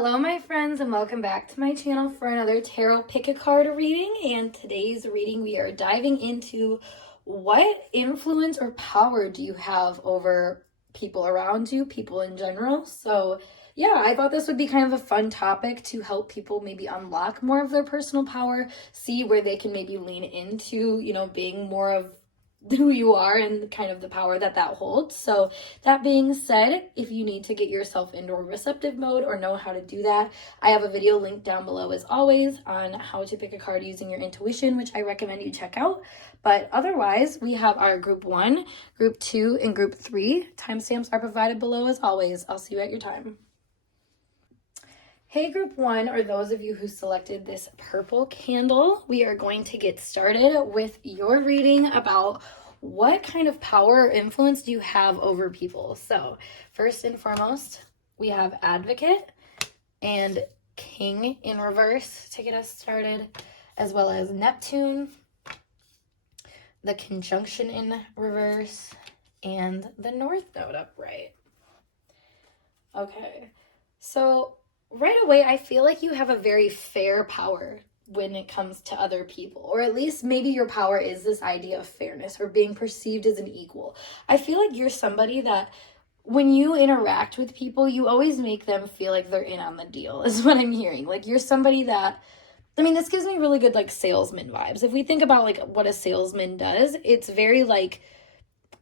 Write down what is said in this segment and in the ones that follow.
Hello my friends, and welcome back to my channel for another tarot pick a card reading. And today's reading we are diving into what influence or power do you have over people around you, people in general. So yeah, I thought this would be kind of a fun topic to help people maybe unlock more of their personal power, see where they can maybe lean into, being more of who you are and kind of the power that holds. So that being said, if you need to get yourself into a receptive mode or know how to do that, I have a video linked down below as always on how to pick a card using your intuition, which I recommend you check out. But otherwise, we have our group 1, group 2, and group 3. Timestamps are provided below as always. I'll see you at your time. Hey group 1, or those of you who selected this purple candle, we are going to get started with your reading about what kind of power or influence do you have over people. So first and foremost, we have Advocate and King in reverse to get us started, as well as Neptune, the Conjunction in reverse, and the North Node upright. Okay, so right away, I feel like you have a very fair power when it comes to other people, or at least maybe your power is this idea of fairness or being perceived as an equal. I feel like you're somebody that when you interact with people, you always make them feel like they're in on the deal, is what I'm hearing. Like you're somebody that, this gives me really good like salesman vibes. If we think about like what a salesman does, it's very like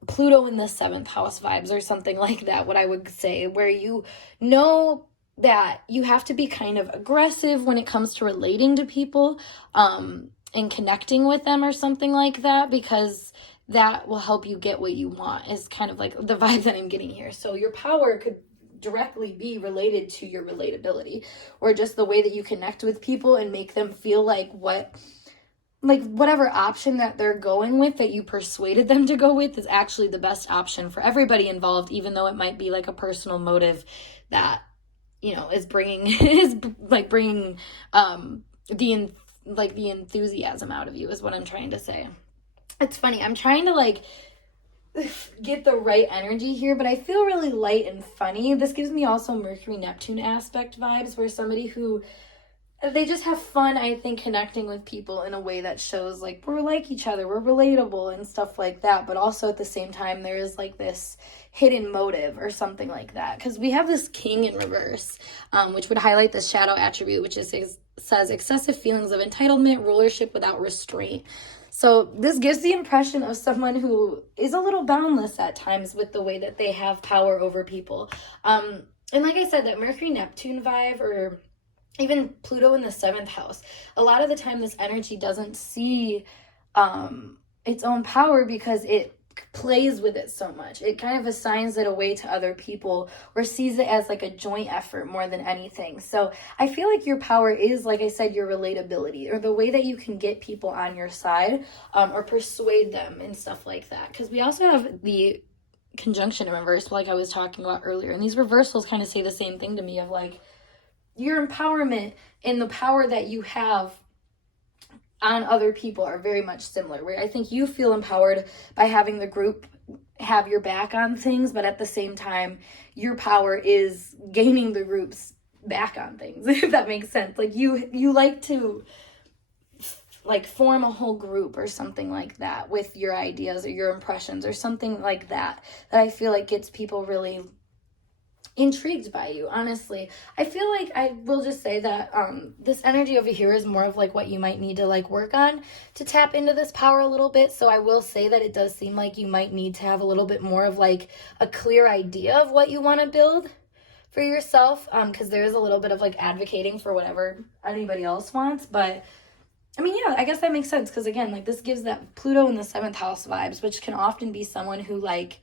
Pluto in the 7th house vibes or something like that, what I would say, where you know that you have to be kind of aggressive when it comes to relating to people and connecting with them or something like that, because that will help you get what you want, is kind of like the vibe that I'm getting here. So your power could directly be related to your relatability, or just the way that you connect with people and make them feel like whatever option that they're going with, that you persuaded them to go with, is actually the best option for everybody involved, even though it might be like a personal motive that is bringing the enthusiasm out of you, is what I'm trying to say. It's funny, I'm trying to get the right energy here, but I feel really light and funny. This gives me also Mercury Neptune aspect vibes, where somebody who they just have fun, I think, connecting with people in a way that shows like we're like each other, we're relatable and stuff like that, but also at the same time there is like this hidden motive or something like that, because we have this King in reverse, which would highlight the shadow attribute, which says excessive feelings of entitlement, rulership without restraint. So this gives the impression of someone who is a little boundless at times with the way that they have power over people. And like I said, that Mercury Neptune vibe, or even Pluto in the 7th house, a lot of the time this energy doesn't see its own power because it plays with it so much. It kind of assigns it away to other people, or sees it as like a joint effort more than anything. So I feel like your power is, like I said, your relatability, or the way that you can get people on your side, or persuade them and stuff like that. Because we also have the Conjunction in reverse, like I was talking about earlier, and these reversals kind of say the same thing to me, of like your empowerment and the power that you have on other people are very much similar, where I think you feel empowered by having the group have your back on things, but at the same time your power is gaining the group's back on things, if that makes sense. Like you like to form a whole group or something like that with your ideas or your impressions or something like that I feel like gets people really intrigued by you. Honestly, I feel like I will just say that this energy over here is more of like what you might need to work on to tap into this power a little bit. So I will say that it does seem like you might need to have a little bit more of a clear idea of what you want to build for yourself, because there is a little bit of advocating for whatever anybody else wants. But yeah, I guess that makes sense, because again, this gives that Pluto in the 7th house vibes, which can often be someone who like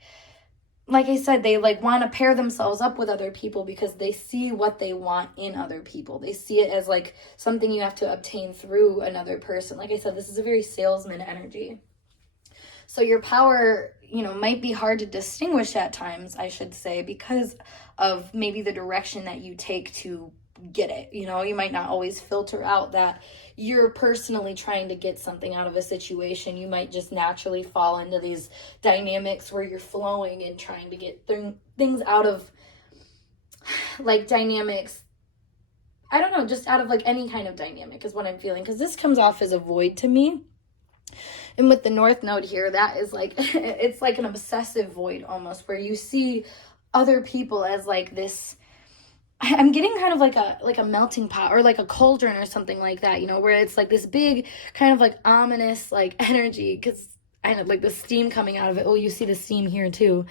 I said, they want to pair themselves up with other people because they see what they want in other people. They see it as something you have to obtain through another person. Like I said, this is a very salesman energy. So your power, might be hard to distinguish at times, I should say, because of maybe the direction that you take to get it. You might not always filter out that you're personally trying to get something out of a situation. You might just naturally fall into these dynamics where you're flowing and trying to get things out of dynamics I don't know, just out of like any kind of dynamic is what I'm feeling, because this comes off as a void to me. And with the North Node here, that is like, it's like an obsessive void almost, where you see other people as like this, I'm getting kind of like a melting pot or like a cauldron or something like that, you know, where it's like this big kind of like ominous like energy, because I know like the steam coming out of it. Oh, you see the steam here too.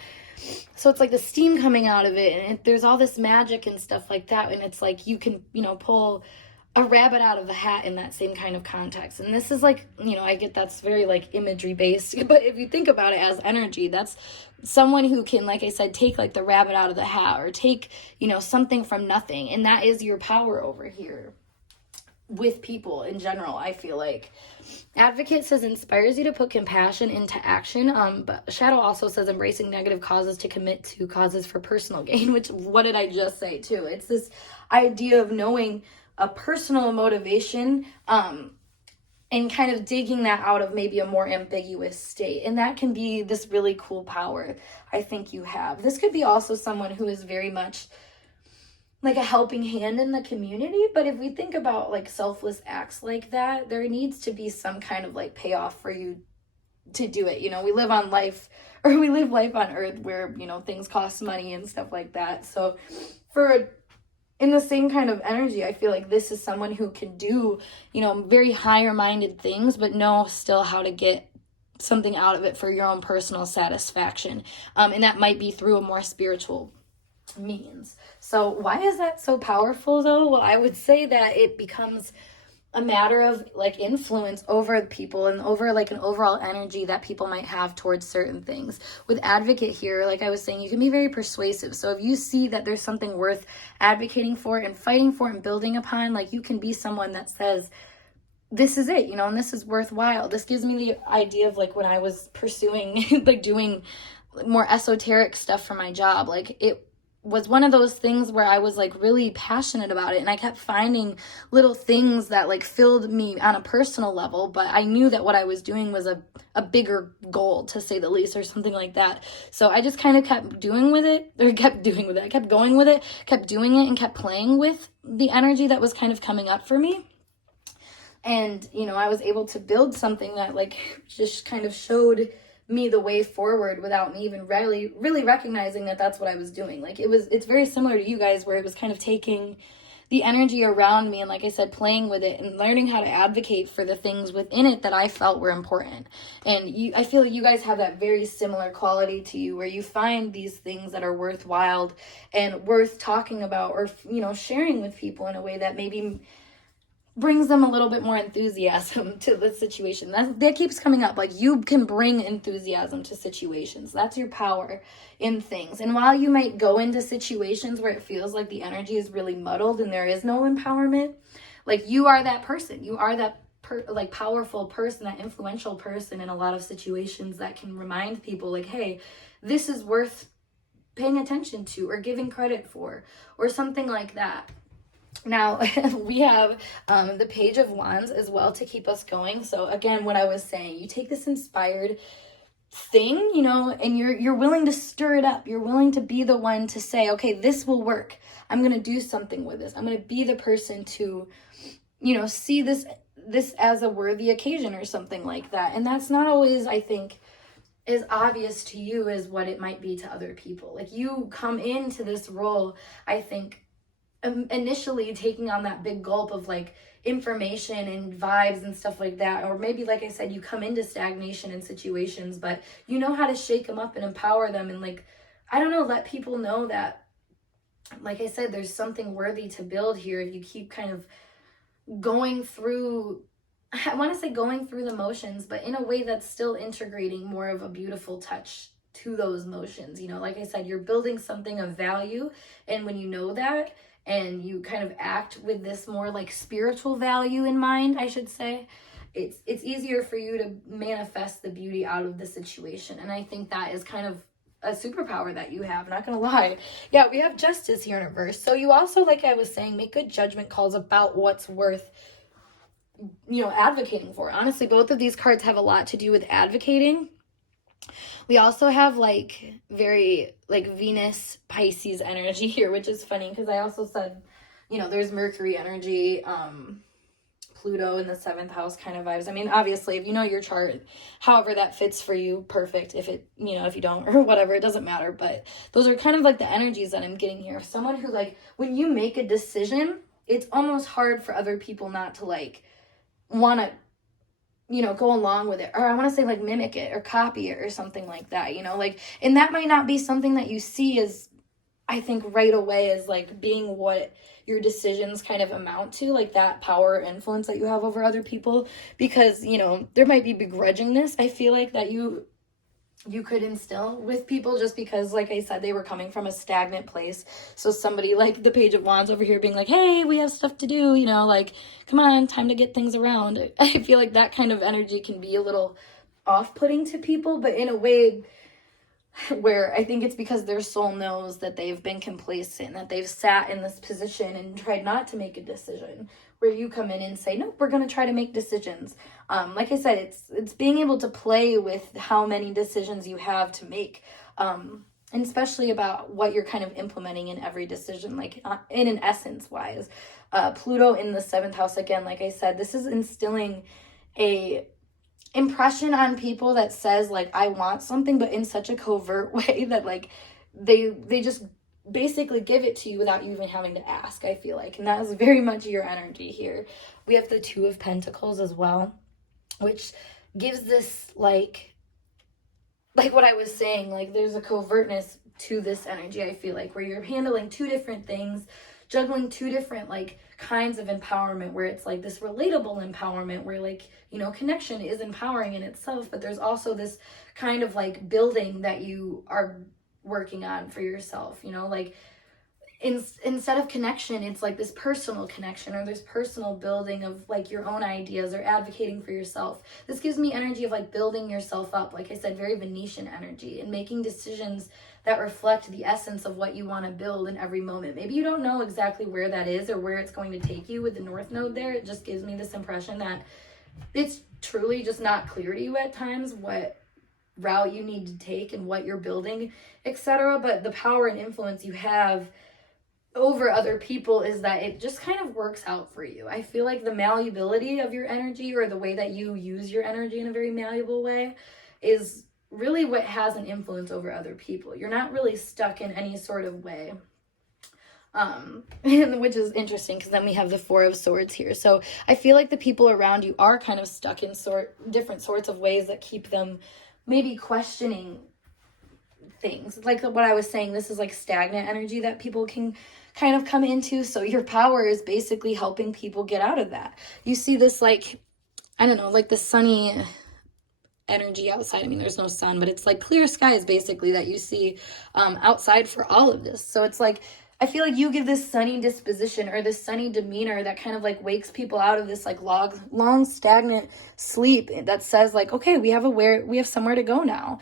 So it's like the steam coming out of it, and there's all this magic and stuff like that, and it's like you can, you know, pull a rabbit out of a hat in that same kind of context. And this is like, you know, I get that's very like imagery based, but if you think about it as energy, that's someone who can, like I said, take like the rabbit out of the hat, or take, you know, something from nothing, and that is your power over here with people in general. I feel like Advocate says inspires you to put compassion into action, but Shadow also says embracing negative causes to commit to causes for personal gain, which what did I just say too? It's this idea of knowing a personal motivation, and kind of digging that out of maybe a more ambiguous state. And that can be this really cool power I think you have. This could be also someone who is very much like a helping hand in the community. But if we think about like selfless acts like that, there needs to be some kind of like payoff for you to do it. You know, we live life on earth where, you know, things cost money and stuff like that. So in the same kind of energy, I feel like this is someone who can do, you know, very higher minded things, but know still how to get something out of it for your own personal satisfaction. And that might be through a more spiritual means. So why is that so powerful though? Well, I would say that it becomes a matter of like influence over people and over like an overall energy that people might have towards certain things. With Advocate here, like I was saying, you can be very persuasive. So if you see that there's something worth advocating for and fighting for and building upon, like you can be someone that says, this is it, you know, and this is worthwhile. This gives me the idea of like when I was pursuing like doing more esoteric stuff for my job, like it was one of those things where I was like really passionate about it, and I kept finding little things that like filled me on a personal level, but I knew that what I was doing was a bigger goal, to say the least, or something like that. So I just kind of kept going with it, I kept doing it, kept doing it, and kept playing with the energy that was kind of coming up for me. And, you know, I was able to build something that like just kind of showed me the way forward without me even really recognizing that that's what I was doing. Like it's very similar to you guys, where it was kind of taking the energy around me and, like I said, playing with it and learning how to advocate for the things within it that I felt were important. And I feel like you guys have that very similar quality to you, where you find these things that are worthwhile and worth talking about, or, you know, sharing with people in a way that maybe brings them a little bit more enthusiasm to the situation. That keeps coming up. Like, you can bring enthusiasm to situations. That's your power in things. And while you might go into situations where it feels like the energy is really muddled and there is no empowerment, like, you are that person. You are that powerful person, that influential person in a lot of situations that can remind people like, hey, this is worth paying attention to or giving credit for, or something like that. Now, we have the Page of Wands as well to keep us going. So again, what I was saying, you take this inspired thing, you know, and you're willing to stir it up. You're willing to be the one to say, okay, this will work. I'm going to do something with this. I'm going to be the person to, you know, see this as a worthy occasion or something like that. And that's not always, I think, as obvious to you as what it might be to other people. Like, you come into this role, I think, initially taking on that big gulp of like information and vibes and stuff like that, or maybe, like I said, you come into stagnation in situations, but you know how to shake them up and empower them, and like, I don't know, let people know that, like I said, there's something worthy to build here if you keep kind of going through, I want to say going through the motions, but in a way that's still integrating more of a beautiful touch to those motions. You know, like I said, you're building something of value, and when you know that, and you kind of act with this more like spiritual value in mind, I should say, it's easier for you to manifest the beauty out of the situation. And I think that is kind of a superpower that you have, not gonna lie. Yeah, we have Justice here in reverse. So you also, like I was saying, make good judgment calls about what's worth, you know, advocating for. Honestly, both of these cards have a lot to do with advocating. We also have like very like Venus Pisces energy here, which is funny because I also said, you know, there's Mercury energy, Pluto in the 7th house kind of vibes. I mean, obviously, if you know your chart, however that fits for you, perfect. If it, you know, if you don't or whatever, it doesn't matter. But those are kind of like the energies that I'm getting here. Someone who, like, when you make a decision, it's almost hard for other people not to, like, want to, you know, go along with it. Or I want to say, like, mimic it or copy it or something like that, you know? Like, and that might not be something that you see as, I think, right away as, like, being what your decisions kind of amount to, like that power or influence that you have over other people, because, you know, there might be begrudgingness, I feel like, that you could instill with people just because, like I said, they were coming from a stagnant place. So somebody like the Page of Wands over here being like, hey, we have stuff to do, you know, like, come on, time to get things around. I feel like that kind of energy can be a little off-putting to people, but in a way where I think it's because their soul knows that they've been complacent, that they've sat in this position and tried not to make a decision, where you come in and say, no, we're going to try to make decisions. Like I said, it's being able to play with how many decisions you have to make, and especially about what you're kind of implementing in every decision, like in an essence wise. Pluto in the 7th house, again, like I said, this is instilling a impression on people that says, like, I want something, but in such a covert way that, like, they just basically give it to you without you even having to ask, I feel like. And that is very much your energy here. We have the 2 of Pentacles as well, which gives this, like what I was saying, like, there's a covertness to this energy, I feel like, where you're handling 2 different things, juggling 2 different, like, kinds of empowerment, where it's like this relatable empowerment where, like, you know, connection is empowering in itself, but there's also this kind of, like, building that you are working on for yourself, you know, like, instead of connection, it's like this personal connection or this personal building of, like, your own ideas or advocating for yourself. This gives me energy of, like, building yourself up, like I said, very Venetian energy, and making decisions that reflect the essence of what you want to build in every moment. Maybe you don't know exactly where that is or where it's going to take you with the North Node there. It just gives me this impression that it's truly just not clear to you at times what route you need to take and what you're building, etc. But the power and influence you have over other people is that it just kind of works out for you. I feel like the malleability of your energy, or the way that you use your energy in a very malleable way, is really what has an influence over other people. You're not really stuck in any sort of way. Which is interesting, because then we have the 4 of Swords here. So I feel like the people around you are kind of stuck in different sorts of ways that keep them maybe questioning things. Like what I was saying, this is like stagnant energy that people can kind of come into. So your power is basically helping people get out of that. You see this, like, I don't know, like the sunny energy outside. I mean, there's no sun, but it's like clear skies basically that you see outside for all of this. So it's like, I feel like you give this sunny disposition or this sunny demeanor that kind of, like, wakes people out of this, like, long stagnant sleep that says, like, okay, we have somewhere to go now.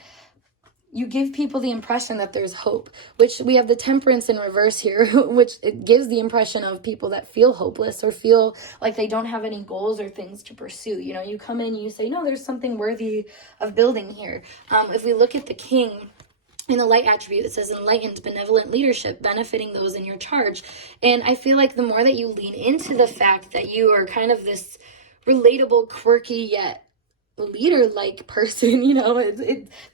You give people the impression that there's hope, which we have the Temperance in reverse here, which it gives the impression of people that feel hopeless or feel like they don't have any goals or things to pursue. You know, you come in and you say, no, there's something worthy of building here. If we look at the King in the light attribute, it says enlightened, benevolent leadership, benefiting those in your charge. And I feel like the more that you lean into the fact that you are kind of this relatable, quirky, yet leader-like person, you know,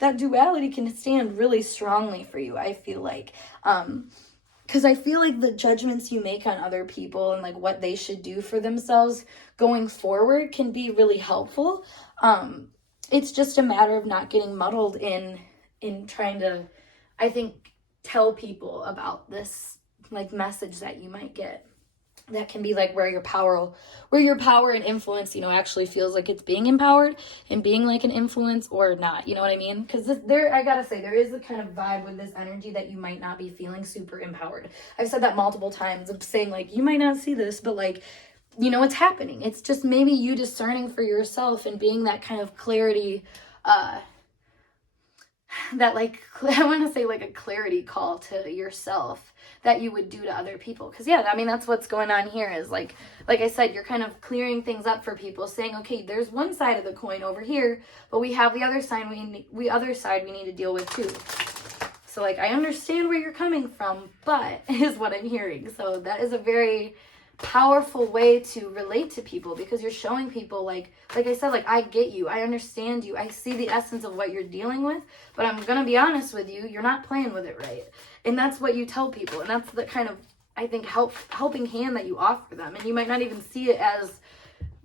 that duality can stand really strongly for you, I feel like. Because I feel like the judgments you make on other people and, like, what they should do for themselves going forward can be really helpful. It's just a matter of not getting muddled in trying to, I think, tell people about this, like, message that you might get. That can be, like, where your power and influence, you know, actually feels like it's being empowered and being, like, an influence or not. You know what I mean? Because I gotta say, there is a kind of vibe with this energy that you might not be feeling super empowered. I've said that multiple times of saying, like, you might not see this, but, like, you know, it's happening. It's just maybe you discerning for yourself and being that kind of clarity, that, like, I want to say, like, a clarity call to yourself that you would do to other people. Because, yeah, I mean, that's what's going on here is, like I said, you're kind of clearing things up for people, saying, okay, there's one side of the coin over here, but we have the other side we need to deal with too. So like, I understand where you're coming from, but is what I'm hearing. So that is a very powerful way to relate to people, because you're showing people like I said, like, I get you, I understand you, I see the essence of what you're dealing with, but I'm gonna be honest with you, you're not playing with it right. And that's what you tell people, and that's the kind of, I think, helping hand that you offer them. And you might not even see it as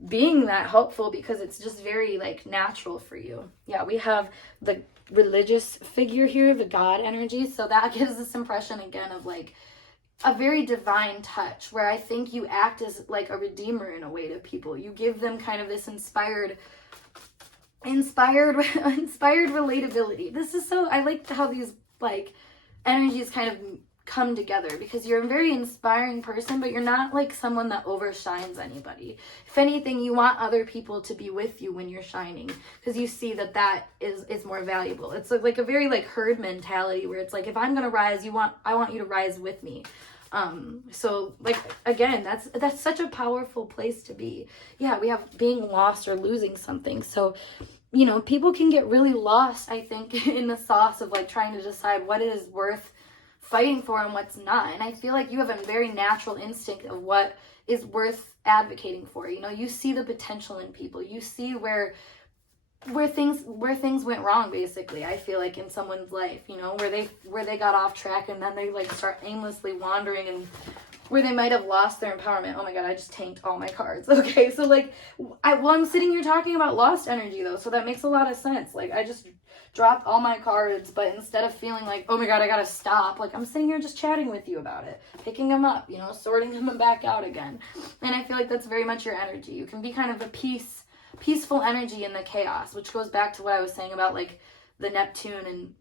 being that helpful, because it's just very like natural for you. Yeah, we have the religious figure here, the God energy, so that gives this impression again of like a very divine touch, where I think you act as like a redeemer in a way to people. You give them kind of this inspired relatability. This is so, I like how these like energies kind of come together, because you're a very inspiring person, but you're not like someone that overshines anybody. If anything, you want other people to be with you when you're shining, because you see that is more valuable. It's like a very like herd mentality, where it's like, if I'm gonna rise, I want you to rise with me. So like, again, that's such a powerful place to be. Yeah, we have being lost or losing something. So, you know, people can get really lost, I think, in the sauce of like trying to decide what is worth fighting for and what's not. And I feel like you have a very natural instinct of what is worth advocating for. You know, you see the potential in people. You see where things went wrong, basically. I feel like in someone's life, you know, where they got off track, and then they like start aimlessly wandering, and where they might have lost their empowerment. Oh my god, I just tanked all my cards. Okay, so like, I'm sitting here talking about lost energy though, so that makes a lot of sense. Like, I just dropped all my cards, but instead of feeling like, oh my god, I gotta stop, like, I'm sitting here just chatting with you about it, picking them up, you know, sorting them back out again. And I feel like that's very much your energy. You can be kind of a peaceful energy in the chaos, which goes back to what I was saying about like the Neptune and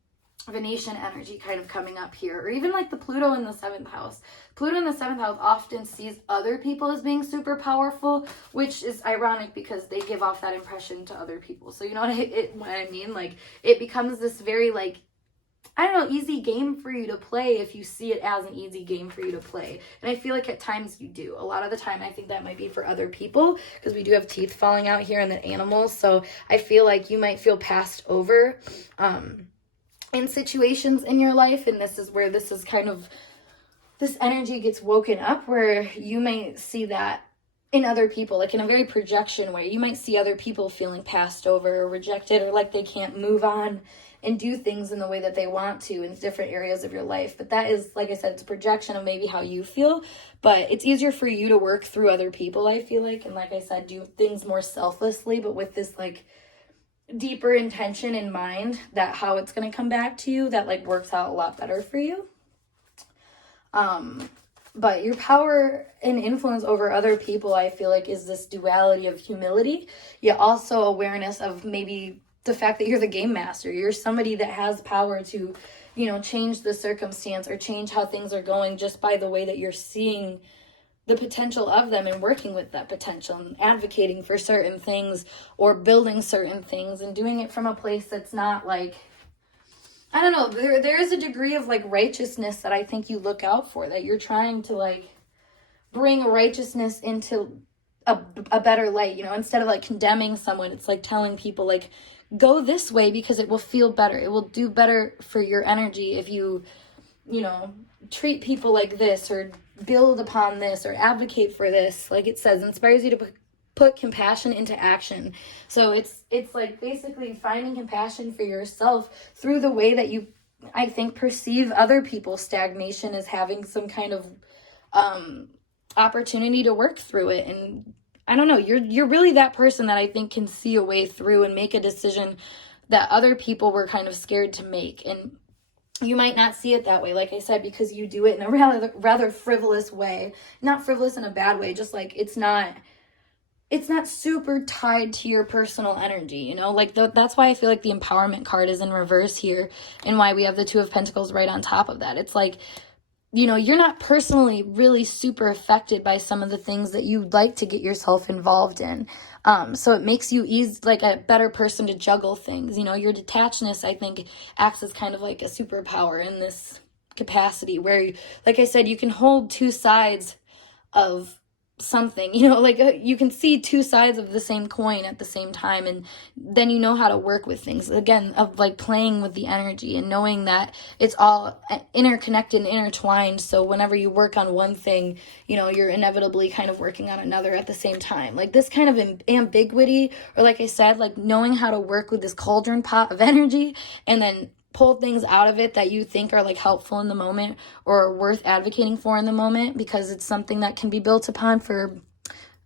Venetian energy kind of coming up here, or even like the Pluto in the 7th house. Pluto in the 7th house often sees other people as being super powerful, which is ironic because they give off that impression to other people. So you know what I mean? Like, it becomes this very like, I don't know, easy game for you to play if you see it as an easy game for you to play. And I feel like at times you do. A lot of the time I think that might be for other people, because we do have teeth falling out here and the animals. So I feel like you might feel passed over in situations in your life. And this is where this energy gets woken up, where you may see that in other people, like in a very projection way. You might see other people feeling passed over or rejected, or like they can't move on and do things in the way that they want to in different areas of your life. But that is, like I said, it's a projection of maybe how you feel, but it's easier for you to work through other people, I feel like. And like I said, do things more selflessly, but with this like deeper intention in mind that how it's going to come back to you, that like works out a lot better for you. But your power and influence over other people, I feel like, is this duality of humility, yet also awareness of maybe the fact that you're the game master. You're somebody that has power to, you know, change the circumstance or change how things are going just by the way that you're seeing the potential of them and working with that potential and advocating for certain things or building certain things and doing it from a place that's not like, I don't know, there is a degree of like righteousness that I think you look out for, that you're trying to like bring righteousness into a better light, you know, instead of like condemning someone. It's like telling people like, go this way because it will feel better. It will do better for your energy if you know, treat people like this or build upon this or advocate for this. Like it says, inspires you to put compassion into action. So it's like basically finding compassion for yourself through the way that you, I think, perceive other people's stagnation as having some kind of opportunity to work through it. And I don't know, you're really that person that I think can see a way through and make a decision that other people were kind of scared to make. And you might not see it that way, like I said, because you do it in a rather frivolous way. Not frivolous in a bad way, just like it's not super tied to your personal energy, you know? Like that's why I feel like the empowerment card is in reverse here, and why we have the 2 of Pentacles right on top of that. It's like, you know, you're not personally really super affected by some of the things that you'd like to get yourself involved in. So it makes you like a better person to juggle things. You know, your detachedness, I think, acts as kind of like a superpower in this capacity where, like I said, you can hold 2 sides of something, you know, like you can see two sides of the same coin at the same time, and then you know how to work with things again, of like playing with the energy and knowing that it's all interconnected and intertwined. So whenever you work on one thing, you know, you're inevitably kind of working on another at the same time. Like this kind of ambiguity, or like I said, like knowing how to work with this cauldron pot of energy and then pull things out of it that you think are like helpful in the moment or worth advocating for in the moment, because it's something that can be built upon for,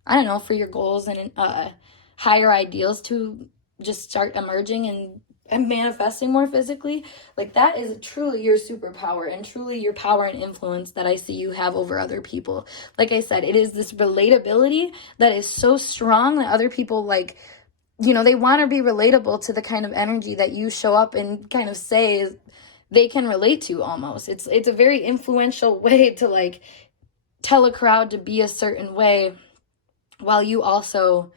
I don't know, for your goals and higher ideals to just start emerging and manifesting more physically. Like that is truly your superpower and truly your power and influence that I see you have over other people. Like I said, it is this relatability that is so strong that other people, like, you know, they want to be relatable to the kind of energy that you show up and kind of say they can relate to almost. It's a very influential way to like tell a crowd to be a certain way while you also,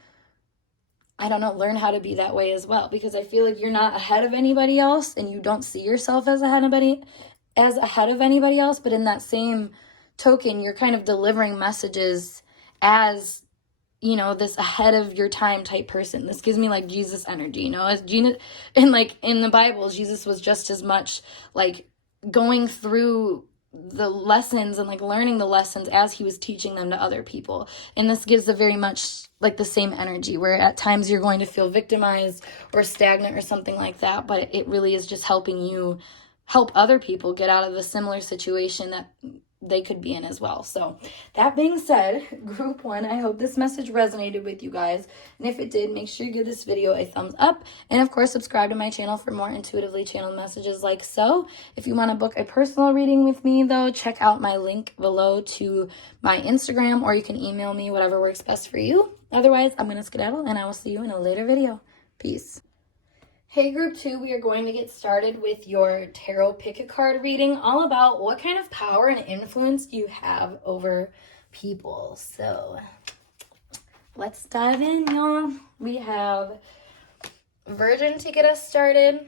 I don't know, learn how to be that way as well. Because I feel like you're not ahead of anybody else and you don't see yourself as ahead of anybody else. But in that same token, you're kind of delivering messages as, you know, this ahead of your time type person. This gives me like Jesus energy, you know, as Gina, and like in the Bible, Jesus was just as much like going through the lessons and like learning the lessons as he was teaching them to other people. And this gives a very much like the same energy, where at times you're going to feel victimized or stagnant or something like that, but it really is just helping you help other people get out of a similar situation that they could be in as well. So that being said, group one, I hope this message resonated with you guys. And if it did, make sure you give this video a thumbs up. And of course, subscribe to my channel for more intuitively channeled messages like so. If you want to book a personal reading with me though, check out my link below to my Instagram, or you can email me, whatever works best for you. Otherwise, I'm going to skedaddle and I will see you in a later video. Peace. Hey group 2, we are going to get started with your tarot pick a card reading, all about what kind of power and influence do you have over people. So let's dive in, y'all. We have Virgin to get us started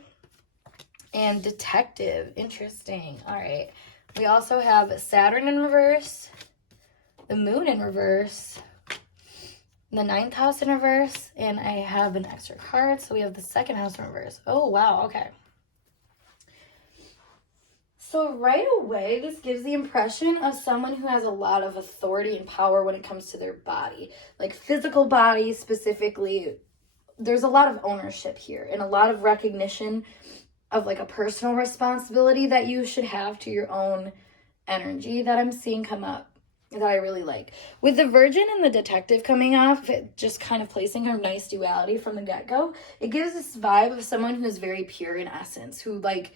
and Detective. Interesting. All right. We also have Saturn in reverse, the Moon in reverse, the 9th house in reverse, and I have an extra card, so we have the 2nd house in reverse. Oh, wow, okay. So right away, this gives the impression of someone who has a lot of authority and power when it comes to their body. Like physical body specifically, there's a lot of ownership here and a lot of recognition of like a personal responsibility that you should have to your own energy that I'm seeing come up, that I really like. With the Virgin and the Detective coming off, just kind of placing her nice duality from the get-go, it gives this vibe of someone who is very pure in essence, who like,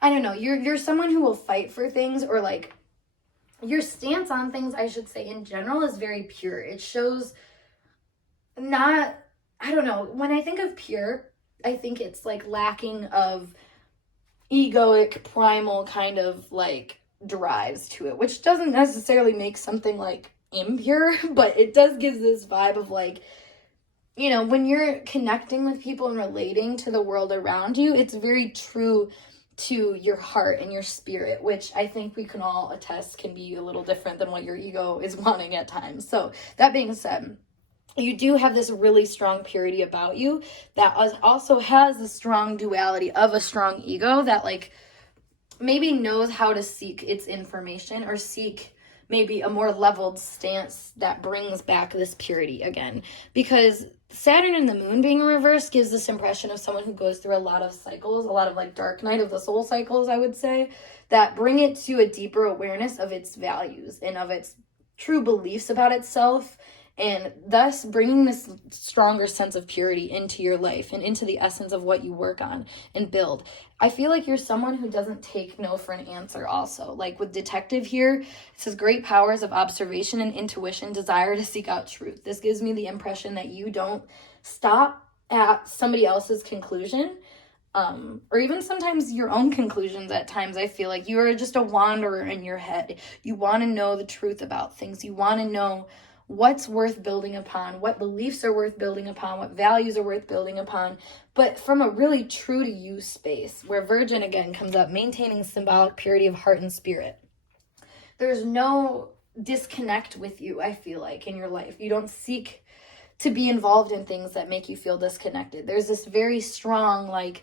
I don't know, you're someone who will fight for things, or like your stance on things, I should say, in general is very pure. It shows not, I don't know, when I think of pure, I think it's like lacking of egoic, primal kind of like drives to it, which doesn't necessarily make something like impure, but it does give this vibe of like, you know, when you're connecting with people and relating to the world around you, it's very true to your heart and your spirit, which I think we can all attest can be a little different than what your ego is wanting at times. So that being said, you do have this really strong purity about you that also has the strong duality of a strong ego that like maybe knows how to seek its information, or seek maybe a more leveled stance that brings back this purity again. Because Saturn and the Moon being in reverse gives this impression of someone who goes through a lot of cycles, a lot of like dark night of the soul cycles, I would say, that bring it to a deeper awareness of its values and of its true beliefs about itself, and thus bringing this stronger sense of purity into your life and into the essence of what you work on and build. I feel like you're someone who doesn't take no for an answer also. Like with Detective here, it says great powers of observation and intuition, desire to seek out truth. This gives me the impression that you don't stop at somebody else's conclusion, or even sometimes your own conclusions at times. I feel like you are just a wanderer in your head. You want to know the truth about things. You want to know what's worth building upon, what beliefs are worth building upon, what values are worth building upon, but from a really true to you space, where Virgin again comes up, maintaining symbolic purity of heart and spirit. There's no disconnect with you, I feel like, in your life. You don't seek to be involved in things that make you feel disconnected. There's this very strong, like,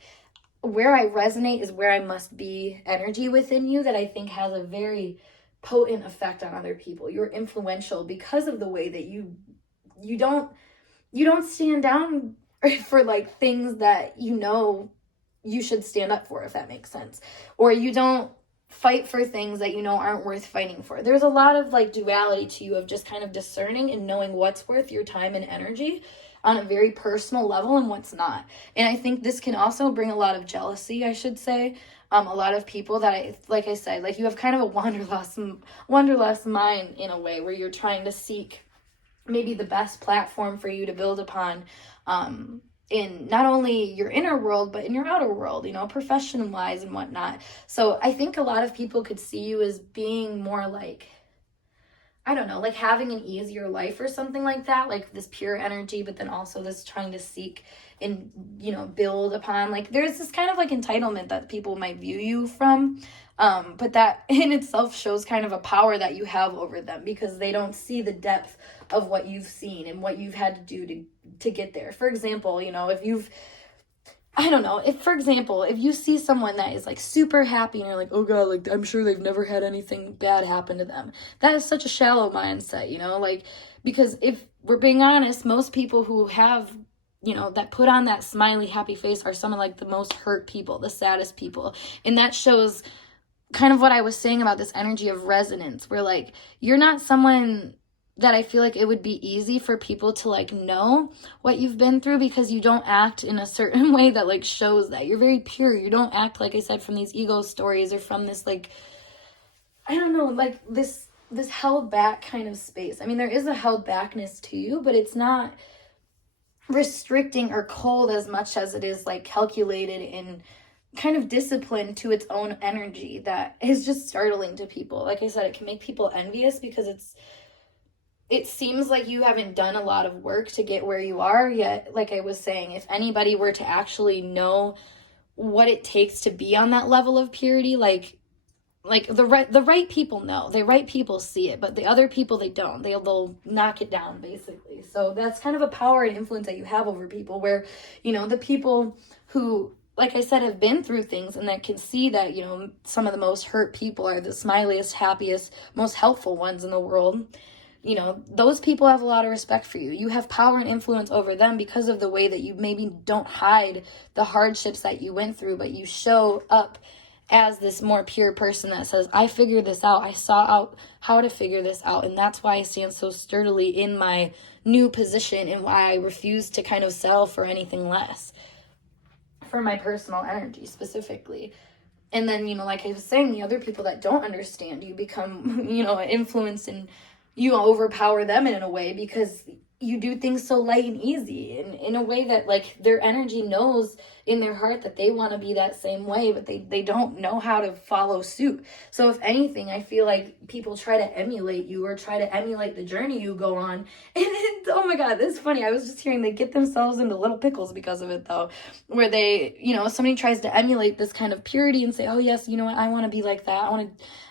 where I resonate is where I must be energy within you that I think has a very potent effect on other people. You're influential because of the way that you don't stand down for like things that you know you should stand up for, if that makes sense. Or you don't fight for things that you know aren't worth fighting for. There's a lot of like duality to you of just kind of discerning and knowing what's worth your time and energy on a very personal level and what's not. And I think this can also bring a lot of jealousy, I should say. A lot of people that like I said, like you have kind of a wanderlust mind in a way where you're trying to seek maybe the best platform for you to build upon, in not only your inner world, but in your outer world, you know, profession-wise and whatnot. So I think a lot of people could see you as being more like, I don't know, like having an easier life or something like that, like this pure energy, but then also this trying to seek and, you know, build upon, like there's this kind of like entitlement that people might view you from, but that in itself shows kind of a power that you have over them because they don't see the depth of what you've seen and what you've had to do to get there. For example, you know, if you see someone that is like super happy and you're like, oh God, like I'm sure they've never had anything bad happen to them. That is such a shallow mindset, you know, like, because if we're being honest, most people who have, you know, that put on that smiley happy face are some of like the most hurt people, the saddest people. And that shows kind of what I was saying about this energy of resonance, where like you're not someone that I feel like it would be easy for people to like know what you've been through because you don't act in a certain way that like shows that. You're very pure. You don't act, like I said, from these ego stories or from this like, I don't know, like this held back kind of space. I mean, there is a held backness to you, but it's not restricting or cold as much as it is like calculated and kind of disciplined to its own energy that is just startling to people. Like I said, it can make people envious because it seems like you haven't done a lot of work to get where you are yet. Like I was saying, if anybody were to actually know what it takes to be on that level of purity, like the right people know, the right people see it, but the other people, they don't. They'll knock it down basically. So that's kind of a power and influence that you have over people, where, you know, the people who, like I said, have been through things and that can see that, you know, some of the most hurt people are the smiliest, happiest, most helpful ones in the world. You know, those people have a lot of respect for you. You have power and influence over them because of the way that you maybe don't hide the hardships that you went through, but you show up as this more pure person that says, I figured this out. I saw out how to figure this out. And that's why I stand so sturdily in my new position and why I refuse to kind of settle for anything less for my personal energy specifically. And then, you know, like I was saying, the other people that don't understand you become, you know, influenced and you overpower them in a way because you do things so light and easy, and in a way that like their energy knows in their heart that they want to be that same way, but they don't know how to follow suit. So if anything, I feel like people try to emulate you or try to emulate the journey you go on. And oh my God, this is funny. I was just hearing they get themselves into little pickles because of it though, where they, you know, somebody tries to emulate this kind of purity and say, oh yes, you know what, I want to be like that.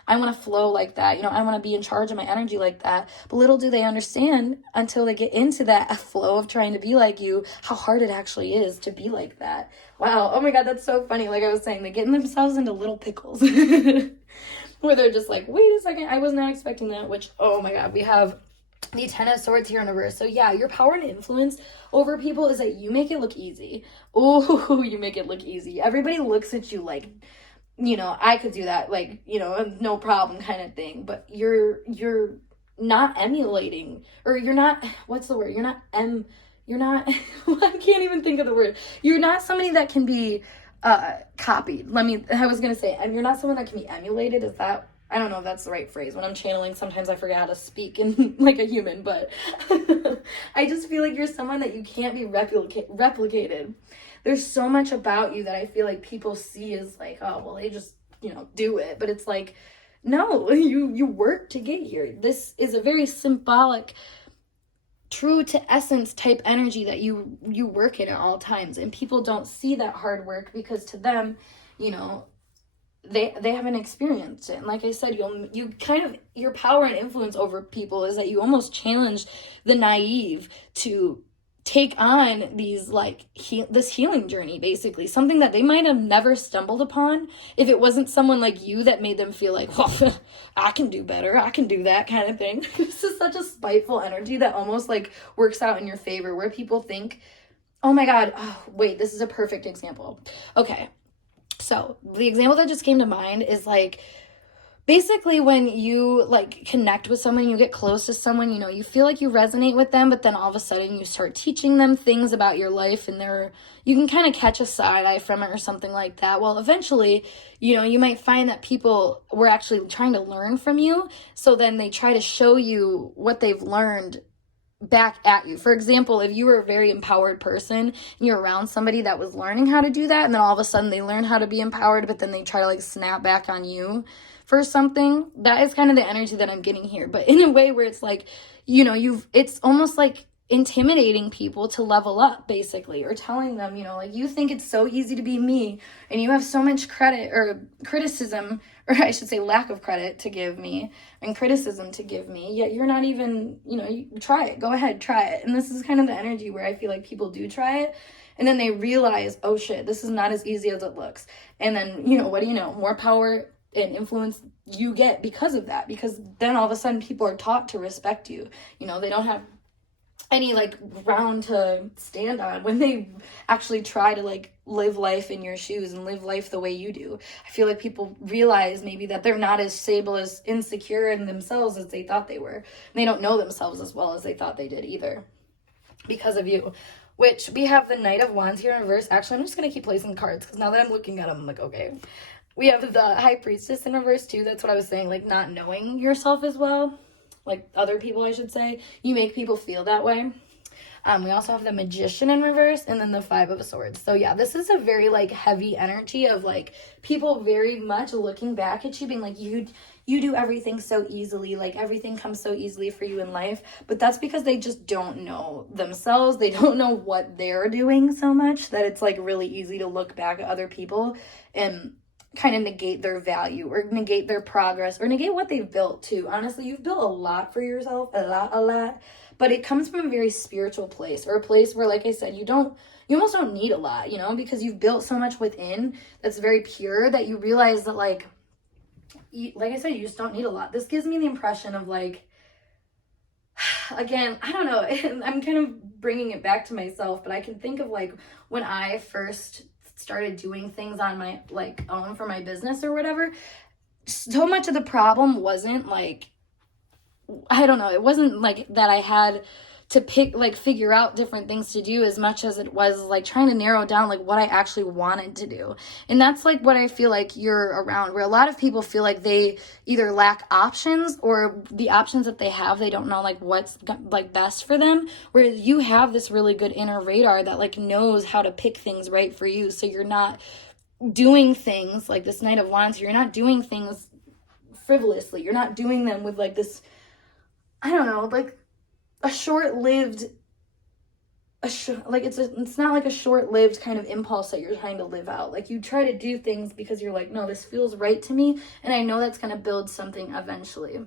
I want to flow like that. You know, I want to be in charge of my energy like that. But little do they understand until they get into that flow of trying to be like you, how hard it actually is to be like that. Wow. Oh my God, that's so funny. Like I was saying, they're getting themselves into little pickles where they're just like, wait a second, I was not expecting that, which, oh my God, we have the 10 of Swords here in reverse. So yeah, your power and influence over people is that you make it look easy. Oh, you make it look easy. Everybody looks at you like, you know, I could do that, like, you know, no problem kind of thing. But you're not emulating, or you're not, what's the word? You're not, I can't even think of the word. You're not somebody that can be copied. I was going to say, and you're not someone that can be emulated. Is that, I don't know if that's the right phrase. When I'm channeling, sometimes I forget how to speak in like a human, but I just feel like you're someone that you can't be replicated. There's so much about you that I feel like people see as like, oh, well, they just, you know, do it. But it's like, no, you work to get here. This is a very symbolic, true to essence type energy that you work in at all times. And people don't see that hard work because to them, you know, they haven't experienced it. And like I said, you kind of, your power and influence over people is that you almost challenge the naive to take on these like this healing journey, basically something that they might have never stumbled upon if it wasn't someone like you that made them feel like, well, I can do better, I can do that kind of thing. This is such a spiteful energy that almost like works out in your favor, where people think, oh my god, oh wait, this is a perfect example. Okay, so the example that just came to mind is like, basically when you like connect with someone, you get close to someone, you know, you feel like you resonate with them, but then all of a sudden you start teaching them things about your life, and you can kind of catch a side eye from it or something like that. Well, eventually, you know, you might find that people were actually trying to learn from you, so then they try to show you what they've learned back at you. For example, if you were a very empowered person and you're around somebody that was learning how to do that, and then all of a sudden they learn how to be empowered, but then they try to like snap back on you for something, that is kind of the energy that I'm getting here. But in a way where it's like, you know, it's almost like intimidating people to level up, basically, or telling them, you know, like, you think it's so easy to be me, and you have so much credit or criticism, or I should say lack of credit to give me, and criticism to give me, yet you're not even, you know, you try it, go ahead, try it. And this is kind of the energy where I feel like people do try it, and then they realize, oh shit, this is not as easy as it looks. And then, you know, what do you know, more power and influence you get because of that, because then all of a sudden people are taught to respect you. You know, they don't have any like ground to stand on when they actually try to like live life in your shoes and live life the way you do. I feel like people realize maybe that they're not as stable, as insecure in themselves as they thought they were. And they don't know themselves as well as they thought they did either, because of you. Which we have the Knight of Wands here in reverse. Actually, I'm just going to keep placing cards, because now that I'm looking at them, I'm like, okay. We have the High Priestess in reverse too. That's what I was saying, like not knowing yourself as well. Like other people, I should say. You make people feel that way. We also have the Magician in reverse, and then the Five of Swords. So yeah, this is a very like heavy energy of like people very much looking back at you, being like, you do everything so easily, like everything comes so easily for you in life. But that's because they just don't know themselves. They don't know what they're doing so much that it's like really easy to look back at other people and kind of negate their value or negate their progress or negate what they've built too. Honestly, you've built a lot for yourself, a lot, but it comes from a very spiritual place, or a place where, like I said, you almost don't need a lot, you know, because you've built so much within that's very pure that you realize that like I said, you just don't need a lot. This gives me the impression of like, again, I don't know, I'm kind of bringing it back to myself, but I can think of like when I first started doing things on my like own for my business or whatever, so much of the problem wasn't like, I don't know, it wasn't like that I had to figure out different things to do, as much as it was like trying to narrow down like what I actually wanted to do. And that's like what I feel like you're around, where a lot of people feel like they either lack options, or the options that they have, they don't know like what's like best for them, whereas you have this really good inner radar that like knows how to pick things right for you. So you're not doing things like this Knight of Wands, you're not doing things frivolously, you're not doing them with like this, I don't know, like a short-lived, it's not like a short-lived kind of impulse that you're trying to live out. Like you try to do things because you're like, no, this feels right to me, and I know that's going to build something eventually.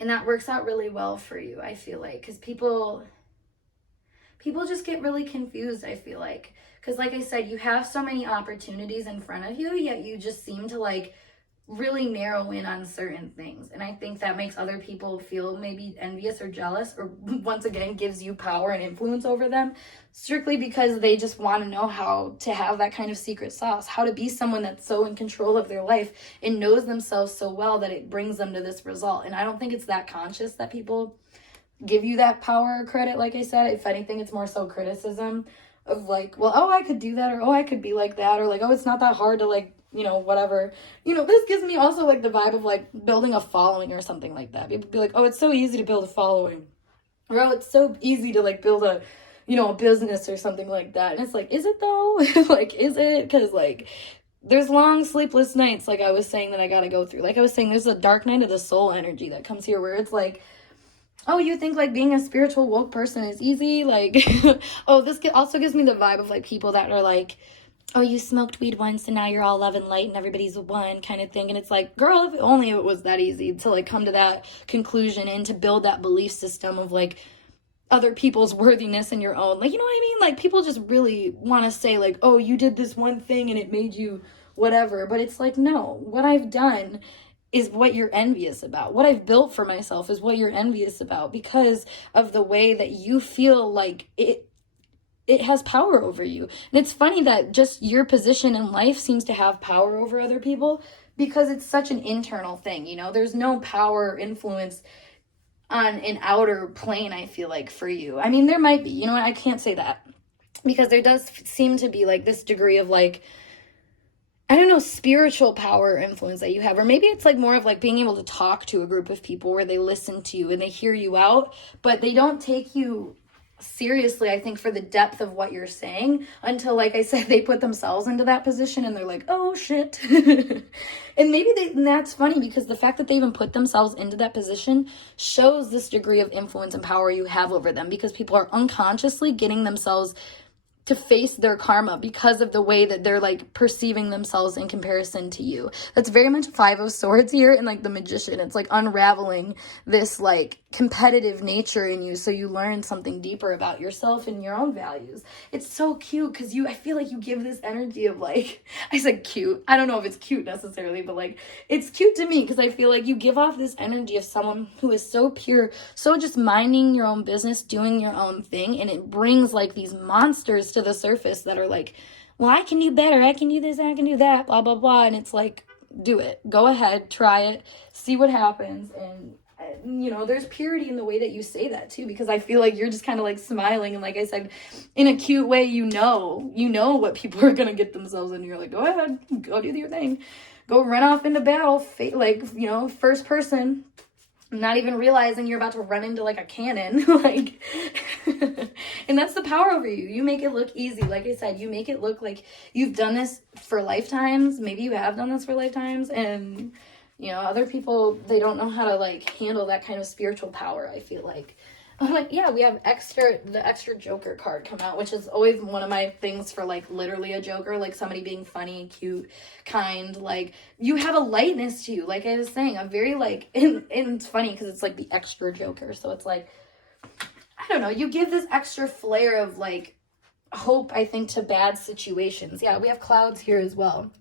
And that works out really well for you, I feel like, because people just get really confused, I feel like. Because like I said, you have so many opportunities in front of you, yet you just seem to like really narrow in on certain things. And I think that makes other people feel maybe envious or jealous, or once again gives you power and influence over them, strictly because they just want to know how to have that kind of secret sauce, how to be someone that's so in control of their life and knows themselves so well that it brings them to this result. And I don't think it's that conscious that people give you that power or credit. Like I said, if anything, it's more so criticism of like, well, oh, I could do that, or oh, I could be like that, or like, oh, it's not that hard to like, you know, whatever. You know, this gives me also like the vibe of like building a following or something like that. People be like, oh, it's so easy to build a following, or oh, it's so easy to like build a, you know, a business or something like that. And it's like, is it though? Like, is it? Because like there's long sleepless nights, like I was saying, that I gotta go through. Like I was saying, there's a dark night of the soul energy that comes here, where it's like, oh, you think like being a spiritual woke person is easy? Like, oh, this also gives me the vibe of like people that are like, oh, you smoked weed once and now you're all love and light and everybody's one kind of thing. And it's like, girl, if only it was that easy to like come to that conclusion and to build that belief system of like other people's worthiness and your own. Like, you know what I mean? Like, people just really want to say like, oh, you did this one thing and it made you whatever. But it's like, no, what I've done is what you're envious about. What I've built for myself is what you're envious about, because of the way that you feel like it has power over you. And it's funny that just your position in life seems to have power over other people, because it's such an internal thing, you know? There's no power influence on an outer plane, I feel like, for you. I mean, there might be, you know what, I can't say that, because there does seem to be like this degree of like, I don't know, spiritual power or influence that you have. Or maybe it's like more of like being able to talk to a group of people where they listen to you and they hear you out, but they don't take you seriously, I think, for the depth of what you're saying until, like I said, they put themselves into that position and they're like, oh shit. And maybe and that's funny, because the fact that they even put themselves into that position shows this degree of influence and power you have over them, because people are unconsciously getting themselves to face their karma because of the way that they're like perceiving themselves in comparison to you. That's very much Five of Swords here, and like the Magician. It's like unraveling this like competitive nature in you, so you learn something deeper about yourself and your own values. It's so cute, because I feel like you give this energy of like, I said cute, I don't know if it's cute necessarily, but like it's cute to me, because I feel like you give off this energy of someone who is so pure, so just minding your own business, doing your own thing, and it brings like these monsters to the surface that are like, well, I can do better, I can do this, I can do that, blah blah blah. And it's like, do it, go ahead, try it, see what happens. And you know, there's purity in the way that you say that too, because I feel like you're just kind of like smiling, and like I said, in a cute way, you know what people are gonna get themselves in. You're like, go ahead, go do your thing, go run off into battle, like, you know, first person, not even realizing you're about to run into like a cannon. Like and that's the power over you. You make it look easy. Like I said, you make it look like you've done this for lifetimes. Maybe you have done this for lifetimes, and you know, other people, they don't know how to like handle that kind of spiritual power, I feel like. I'm like, yeah, we have the extra Joker card come out, which is always one of my things for like literally a Joker, like somebody being funny, cute, kind. Like, you have a lightness to you, like I was saying, a very like, and it's funny because it's like the extra Joker, so it's like, I don't know, you give this extra flair of like hope, I think, to bad situations. Yeah, we have clouds here as well.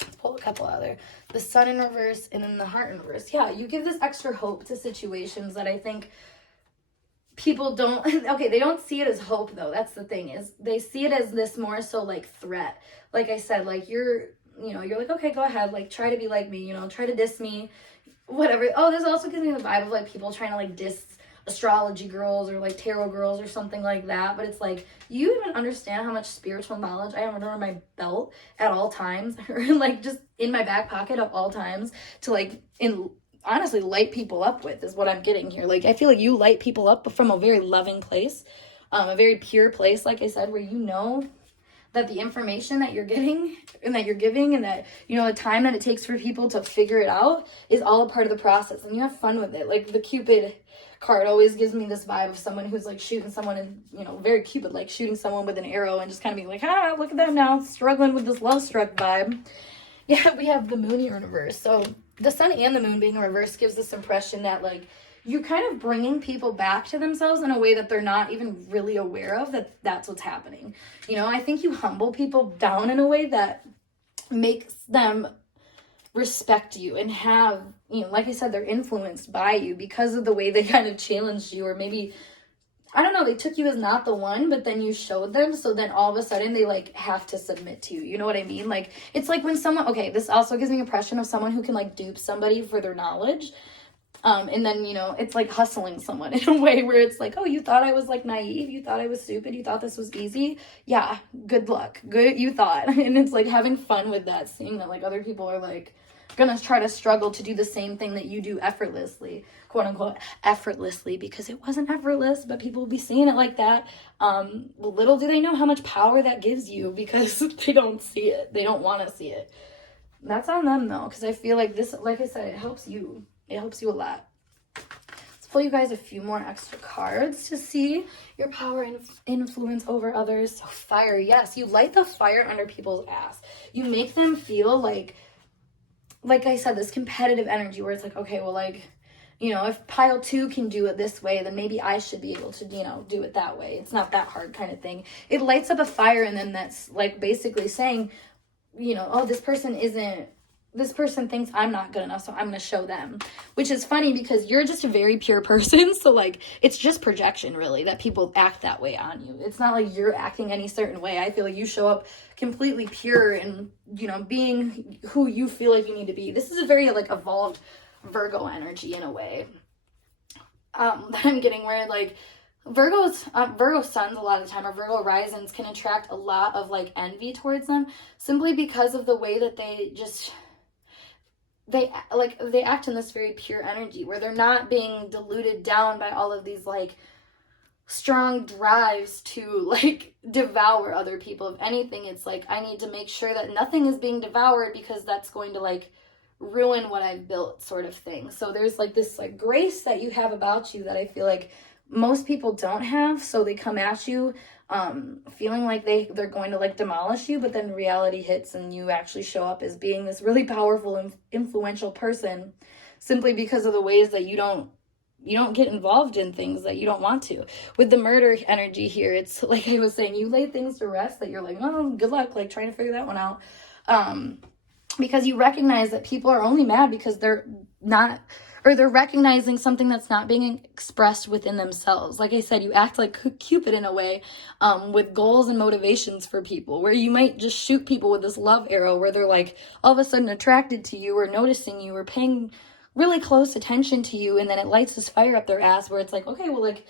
Let's pull a couple other. The Sun in reverse and then the Heart in reverse. Yeah, you give this extra hope to situations that I think people don't, okay, they don't see it as hope though. That's the thing, is they see it as this more so like threat. Like I said, like you're like, okay, go ahead, like try to be like me, you know, try to diss me, whatever. Oh, this also gives me the vibe of like people trying to like diss astrology girls or like tarot girls or something like that. But it's like, you even understand how much spiritual knowledge I have under my belt at all times, or like just in my back pocket at all times, to like honestly light people up with, is what I'm getting here. Like, I feel like you light people up from a very loving place, a very pure place, like I said, where you know that the information that you're getting and that you're giving, and that, you know, the time that it takes for people to figure it out is all a part of the process, and you have fun with it. Like the Cupid card always gives me this vibe of someone who's like shooting someone, and, you know, very Cupid, like shooting someone with an arrow and just kind of being like, ah, look at them now, struggling with this love struck vibe. Yeah, we have the Moon here in reverse. So the Sun and the Moon being in reverse gives this impression that like you're kind of bringing people back to themselves in a way that they're not even really aware of, that that's what's happening. You know, I think you humble people down in a way that makes them respect you and have, you know, like I said, they're influenced by you because of the way they kind of challenged you, or maybe, I don't know, they took you as not the one, but then you showed them, so then all of a sudden they like have to submit to you. You know what I mean? Like, it's like when someone, okay, this also gives me an impression of someone who can like dupe somebody for their knowledge. And then, you know, it's like hustling someone in a way where it's like, oh, you thought I was like naive, you thought I was stupid, you thought this was easy. Yeah, good luck. Good, you thought. And it's like having fun with that, seeing that like other people are like gonna try to struggle to do the same thing that you do effortlessly, quote unquote effortlessly, because it wasn't effortless, but people will be seeing it like that. Little do they know how much power that gives you, because they don't see it, they don't want to see it. That's on them though, because I feel like this, like I said, it helps you a lot. Let's pull you guys a few more extra cards to see your power and influence over others. So fire, yes, you light the fire under people's ass. You make them feel like I said, this competitive energy where it's like, okay, well, like, you know, if pile 2 can do it this way, then maybe I should be able to, you know, do it that way. It's not that hard kind of thing. It lights up a fire, and then that's like basically saying, you know, oh, this person thinks I'm not good enough, so I'm going to show them. Which is funny because you're just a very pure person, so like it's just projection really that people act that way on you. It's not like you're acting any certain way. I feel like you show up completely pure and, you know, being who you feel like you need to be. This is a very like evolved Virgo energy in a way that I'm getting, where like Virgo suns a lot of the time, or Virgo risings can attract a lot of like envy towards them, simply because of the way that they act in this very pure energy where they're not being diluted down by all of these like strong drives to like devour other people. If anything, it's like, I need to make sure that nothing is being devoured because that's going to like ruin what I've built, sort of thing. So there's like this like grace that you have about you that I feel like most people don't have. So they come at you feeling like they're going to like demolish you, but then reality hits and you actually show up as being this really powerful and influential person, simply because of the ways that you don't get involved in things that you don't want to. With the murder energy here, it's like I was saying, you lay things to rest that you're like, oh, good luck, like trying to figure that one out. Because you recognize that people are only mad because they're not, or they're recognizing something that's not being expressed within themselves. Like I said, you act like Cupid in a way, with goals and motivations for people, where you might just shoot people with this love arrow where they're like all of a sudden attracted to you or noticing you or paying really close attention to you, and then it lights this fire up their ass where it's like, okay, well, like,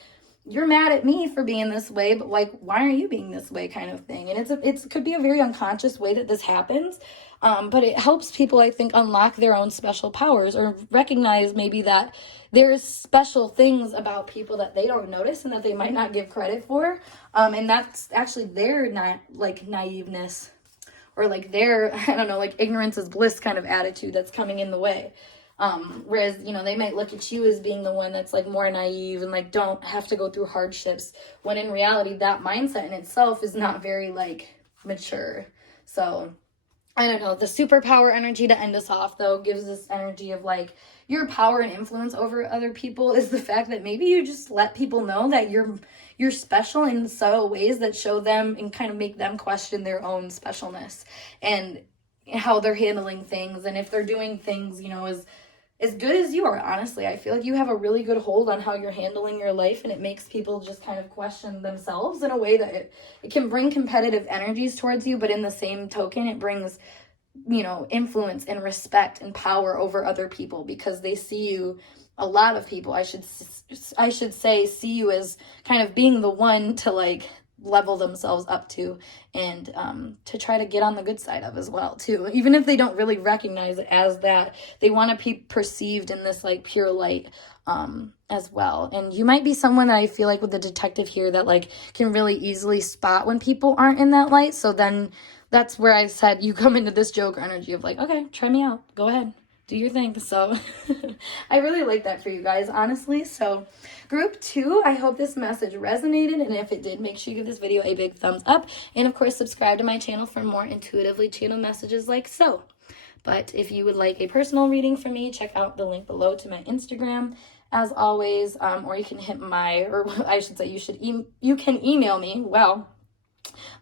you're mad at me for being this way, but like, why are you being this way, kind of thing. And it could be a very unconscious way that this happens, but it helps people, I think, unlock their own special powers, or recognize maybe that there's special things about people that they don't notice and that they might not give credit for, and that's actually their naiveness, or like their, I don't know, like ignorance is bliss kind of attitude that's coming in the way. Whereas, you know, they might look at you as being the one that's like more naive and like don't have to go through hardships, when in reality that mindset in itself is not very like mature. So I don't know, the superpower energy to end us off though gives this energy of like your power and influence over other people is the fact that maybe you just let people know that you're special in subtle ways that show them and kind of make them question their own specialness and how they're handling things, and if they're doing things, you know, as good as you are. Honestly, I feel like you have a really good hold on how you're handling your life, and it makes people just kind of question themselves in a way that it can bring competitive energies towards you, but in the same token, it brings, you know, influence and respect and power over other people, because they see you, a lot of people, I should say, see you as kind of being the one to like level themselves up to, and to try to get on the good side of as well too, even if they don't really recognize it as that. They want to be perceived in this like pure light as well. And you might be someone that I feel like with the detective here that like can really easily spot when people aren't in that light. So then that's where I said you come into this Joker energy of like, okay, try me out, go ahead, do your thing. So I really like that for you guys, honestly. So group 2, I hope this message resonated, and if it did, make sure you give this video a big thumbs up, and of course subscribe to my channel for more intuitively channeled messages like so. But if you would like a personal reading from me, check out the link below to my Instagram as always, or you can hit you can email me,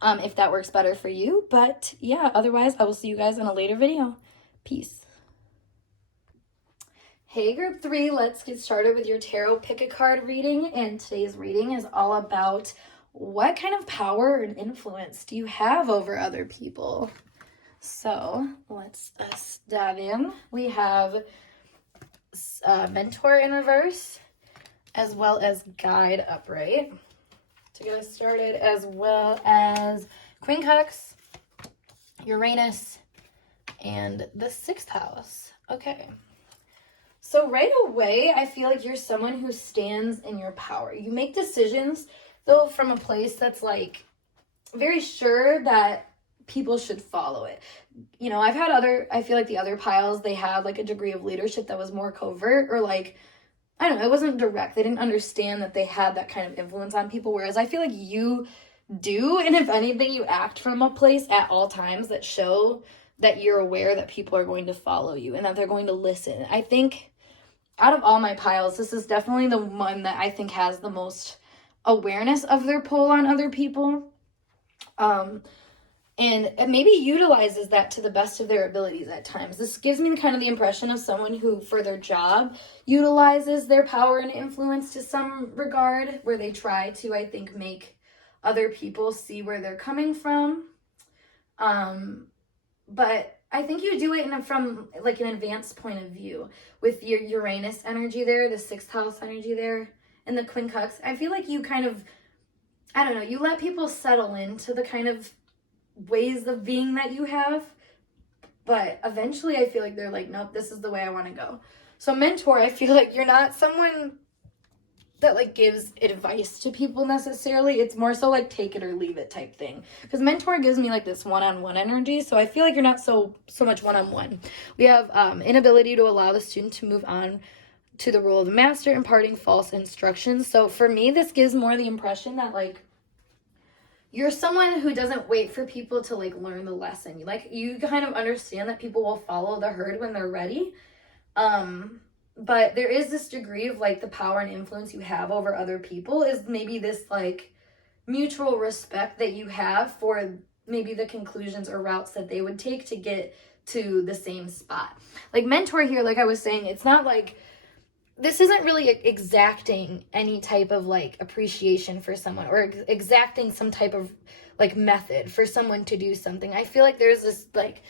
if that works better for you. But yeah, otherwise I will see you guys in a later video. Peace. Hey group 3, let's get started with your tarot pick a card reading, and today's reading is all about what kind of power and influence do you have over other people. So let's dive in. We have Mentor in reverse, as well as Guide upright to get us started, as well as Queen Cups, Uranus, and the 6th house. Okay. So right away, I feel like you're someone who stands in your power. You make decisions, though, from a place that's like very sure that people should follow it. You know, I feel like the other piles, they had like a degree of leadership that was more covert, or like I don't know, it wasn't direct. They didn't understand that they had that kind of influence on people, whereas I feel like you do, and if anything, you act from a place at all times that show that you're aware that people are going to follow you and that they're going to listen. I think out of all my piles, this is definitely the one that I think has the most awareness of their pull on other people. And maybe utilizes that to the best of their abilities at times. This gives me kind of the impression of someone who, for their job, utilizes their power and influence to some regard, where they try to, I think, make other people see where they're coming from. But I think you do it from like an advanced point of view with your Uranus energy there, the 6th house energy there, and the quincunx. I feel like you kind of, I don't know, you let people settle into the kind of ways of being that you have, but eventually I feel like they're like, nope, this is the way I want to go. So mentor, I feel like you're not someone that like gives advice to people necessarily. It's more so like take it or leave it type thing, because mentor gives me like this one-on-one energy, so I feel like you're not so much one-on-one. We have inability to allow the student to move on to the role of the master, imparting false instructions. So for me, this gives more the impression that like you're someone who doesn't wait for people to like learn the lesson. You kind of understand that people will follow the herd when they're ready. But there is this degree of like the power and influence you have over other people is maybe this like mutual respect that you have for maybe the conclusions or routes that they would take to get to the same spot. Like mentor here, like I was saying, it's not like, this isn't really exacting any type of like appreciation for someone or exacting some type of like method for someone to do something. I feel like there's this like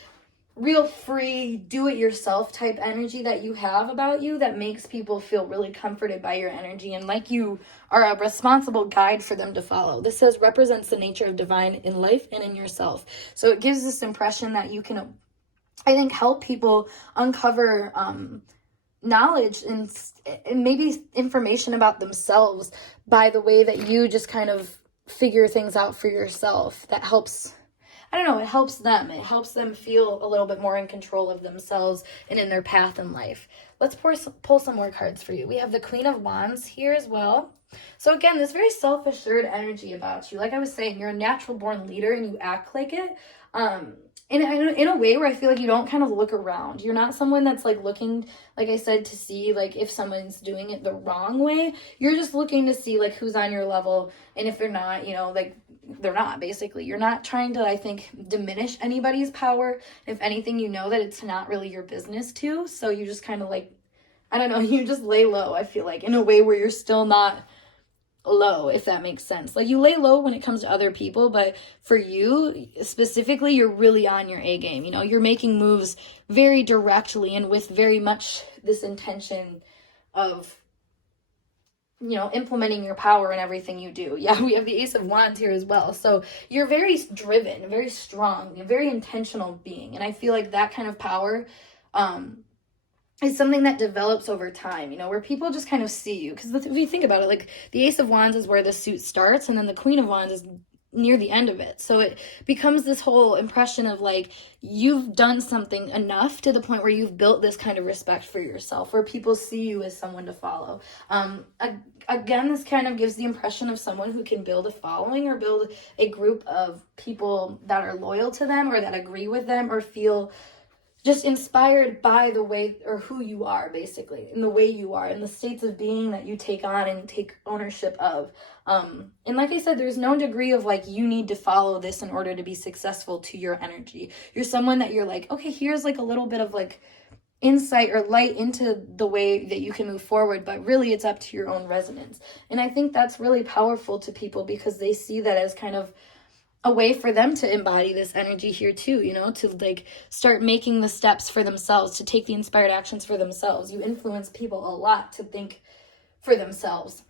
real free do it yourself type energy that you have about you that makes people feel really comforted by your energy and like you are a responsible guide for them to follow. This says represents the nature of divine in life and in yourself. So it gives this impression that you can, I think, help people uncover knowledge and maybe information about themselves by the way that you just kind of figure things out for yourself. That helps, I don't know, it helps them. It helps them feel a little bit more in control of themselves and in their path in life. Let's pull some more cards for you. We have the Queen of Wands here as well. So again, this very self-assured energy about you. Like I was saying, you're a natural born leader and you act like it. In a way where I feel like you don't kind of look around. You're not someone that's like looking, like I said, to see like if someone's doing it the wrong way. You're just looking to see like who's on your level, and if they're not, like they're not, basically. You're not trying to, I think, diminish anybody's power. If anything, you know that it's not really your business to, so you just kind of like, I don't know, you just lay low, I feel like, in a way where you're still not low, if that makes sense. Like you lay low when it comes to other people, but for you specifically, you're really on your A game. You're making moves very directly and with very much this intention of implementing your power in everything you do. Yeah, we have the Ace of Wands here as well. So you're very driven, very strong, a very intentional being, and I feel like that kind of power is something that develops over time, where people just kind of see you. Because if you think about it, like the Ace of Wands is where the suit starts, and then the Queen of Wands is near the end of it. So it becomes this whole impression of like you've done something enough to the point where you've built this kind of respect for yourself, where people see you as someone to follow. Again, this kind of gives the impression of someone who can build a following or build a group of people that are loyal to them or that agree with them or feel just inspired by the way or who you are, basically, in the way you are, in the states of being that you take on and take ownership of. And like I said, there's no degree of like, you need to follow this in order to be successful to your energy. You're someone that you're like, okay, here's like a little bit of like insight or light into the way that you can move forward, but really it's up to your own resonance. And I think that's really powerful to people because they see that as kind of a way for them to embody this energy here too, to like start making the steps for themselves, to take the inspired actions for themselves. You influence people a lot to think for themselves.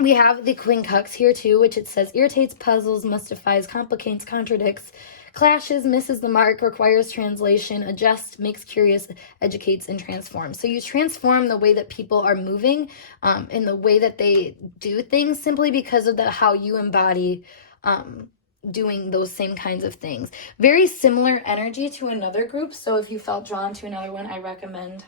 We have the quincunx here too, which it says irritates, puzzles, mystifies, complicates, contradicts, clashes, misses the mark, requires translation, adjusts, makes curious, educates, and transforms. So you transform the way that people are moving and the way that they do things simply because of how you embody doing those same kinds of things. Very similar energy to another group. So if you felt drawn to another one, I recommend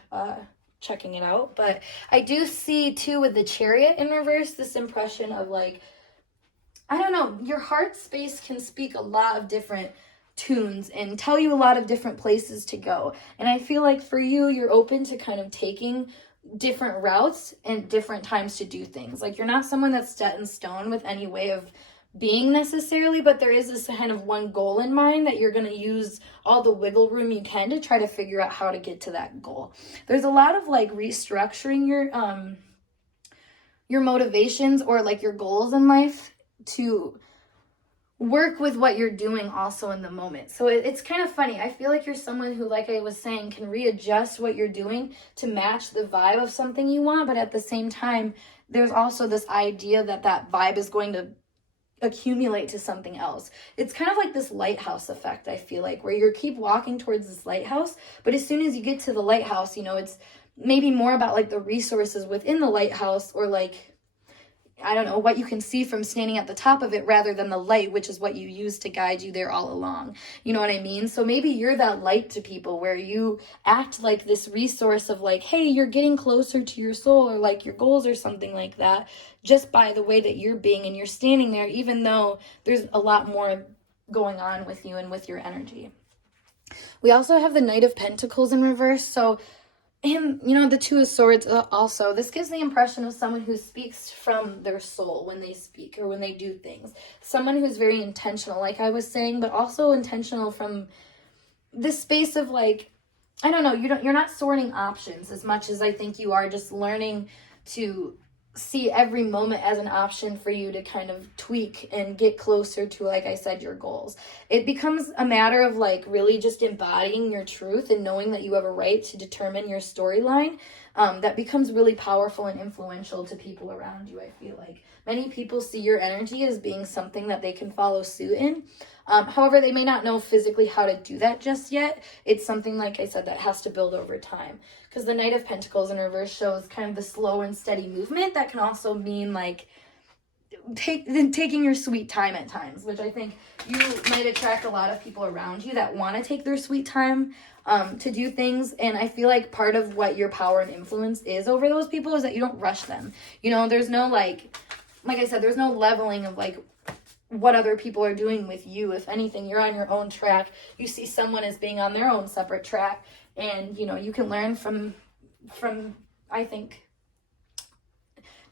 checking it out. But I do see too with the Chariot in reverse this impression of like, I don't know, your heart space can speak a lot of different tunes and tell you a lot of different places to go. And I feel like for you, you're open to kind of taking different routes and different times to do things. Like you're not someone that's set in stone with any way of being necessarily, but there is this kind of one goal in mind that you're going to use all the wiggle room you can to try to figure out how to get to that goal. There's a lot of like restructuring your motivations or like your goals in life to work with what you're doing also in the moment. So it's kind of funny. I feel like you're someone who, like I was saying, can readjust what you're doing to match the vibe of something you want, but at the same time, there's also this idea that that vibe is going to accumulate to something else. It's kind of like this lighthouse effect, I feel like, where you keep walking towards this lighthouse, but as soon as you get to the lighthouse, you know, it's maybe more about like the resources within the lighthouse or like, I don't know, what you can see from standing at the top of it rather than the light, which is what you use to guide you there all along. You know what I mean? So maybe you're that light to people where you act like this resource of like, hey, you're getting closer to your soul or like your goals or something like that, just by the way that you're being and you're standing there, even though there's a lot more going on with you and with your energy. We also have the Knight of Pentacles in reverse. So and, you know, the Two of Swords also, this gives the impression of someone who speaks from their soul when they speak or when they do things. Someone who's very intentional, like I was saying, but also intentional from this space of like, I don't know, you're not sorting options as much as I think you are just learning to see every moment as an option for you to kind of tweak and get closer to, like I said, your goals. It becomes a matter of like really just embodying your truth and knowing that you have a right to determine your storyline. That becomes really powerful and influential to people around you, I feel like. Many people see your energy as being something that they can follow suit in. However, they may not know physically how to do that just yet. It's something, like I said, that has to build over time. Because the Knight of Pentacles in reverse shows kind of the slow and steady movement that can also mean like taking your sweet time at times, which I think you might attract a lot of people around you that want to take their sweet time to do things. And I feel like part of what your power and influence is over those people is that you don't rush them. You know, there's no like I said, there's no leveling of like what other people are doing with you. If anything, you're on your own track. You see someone as being on their own separate track, and you know, you can learn from I think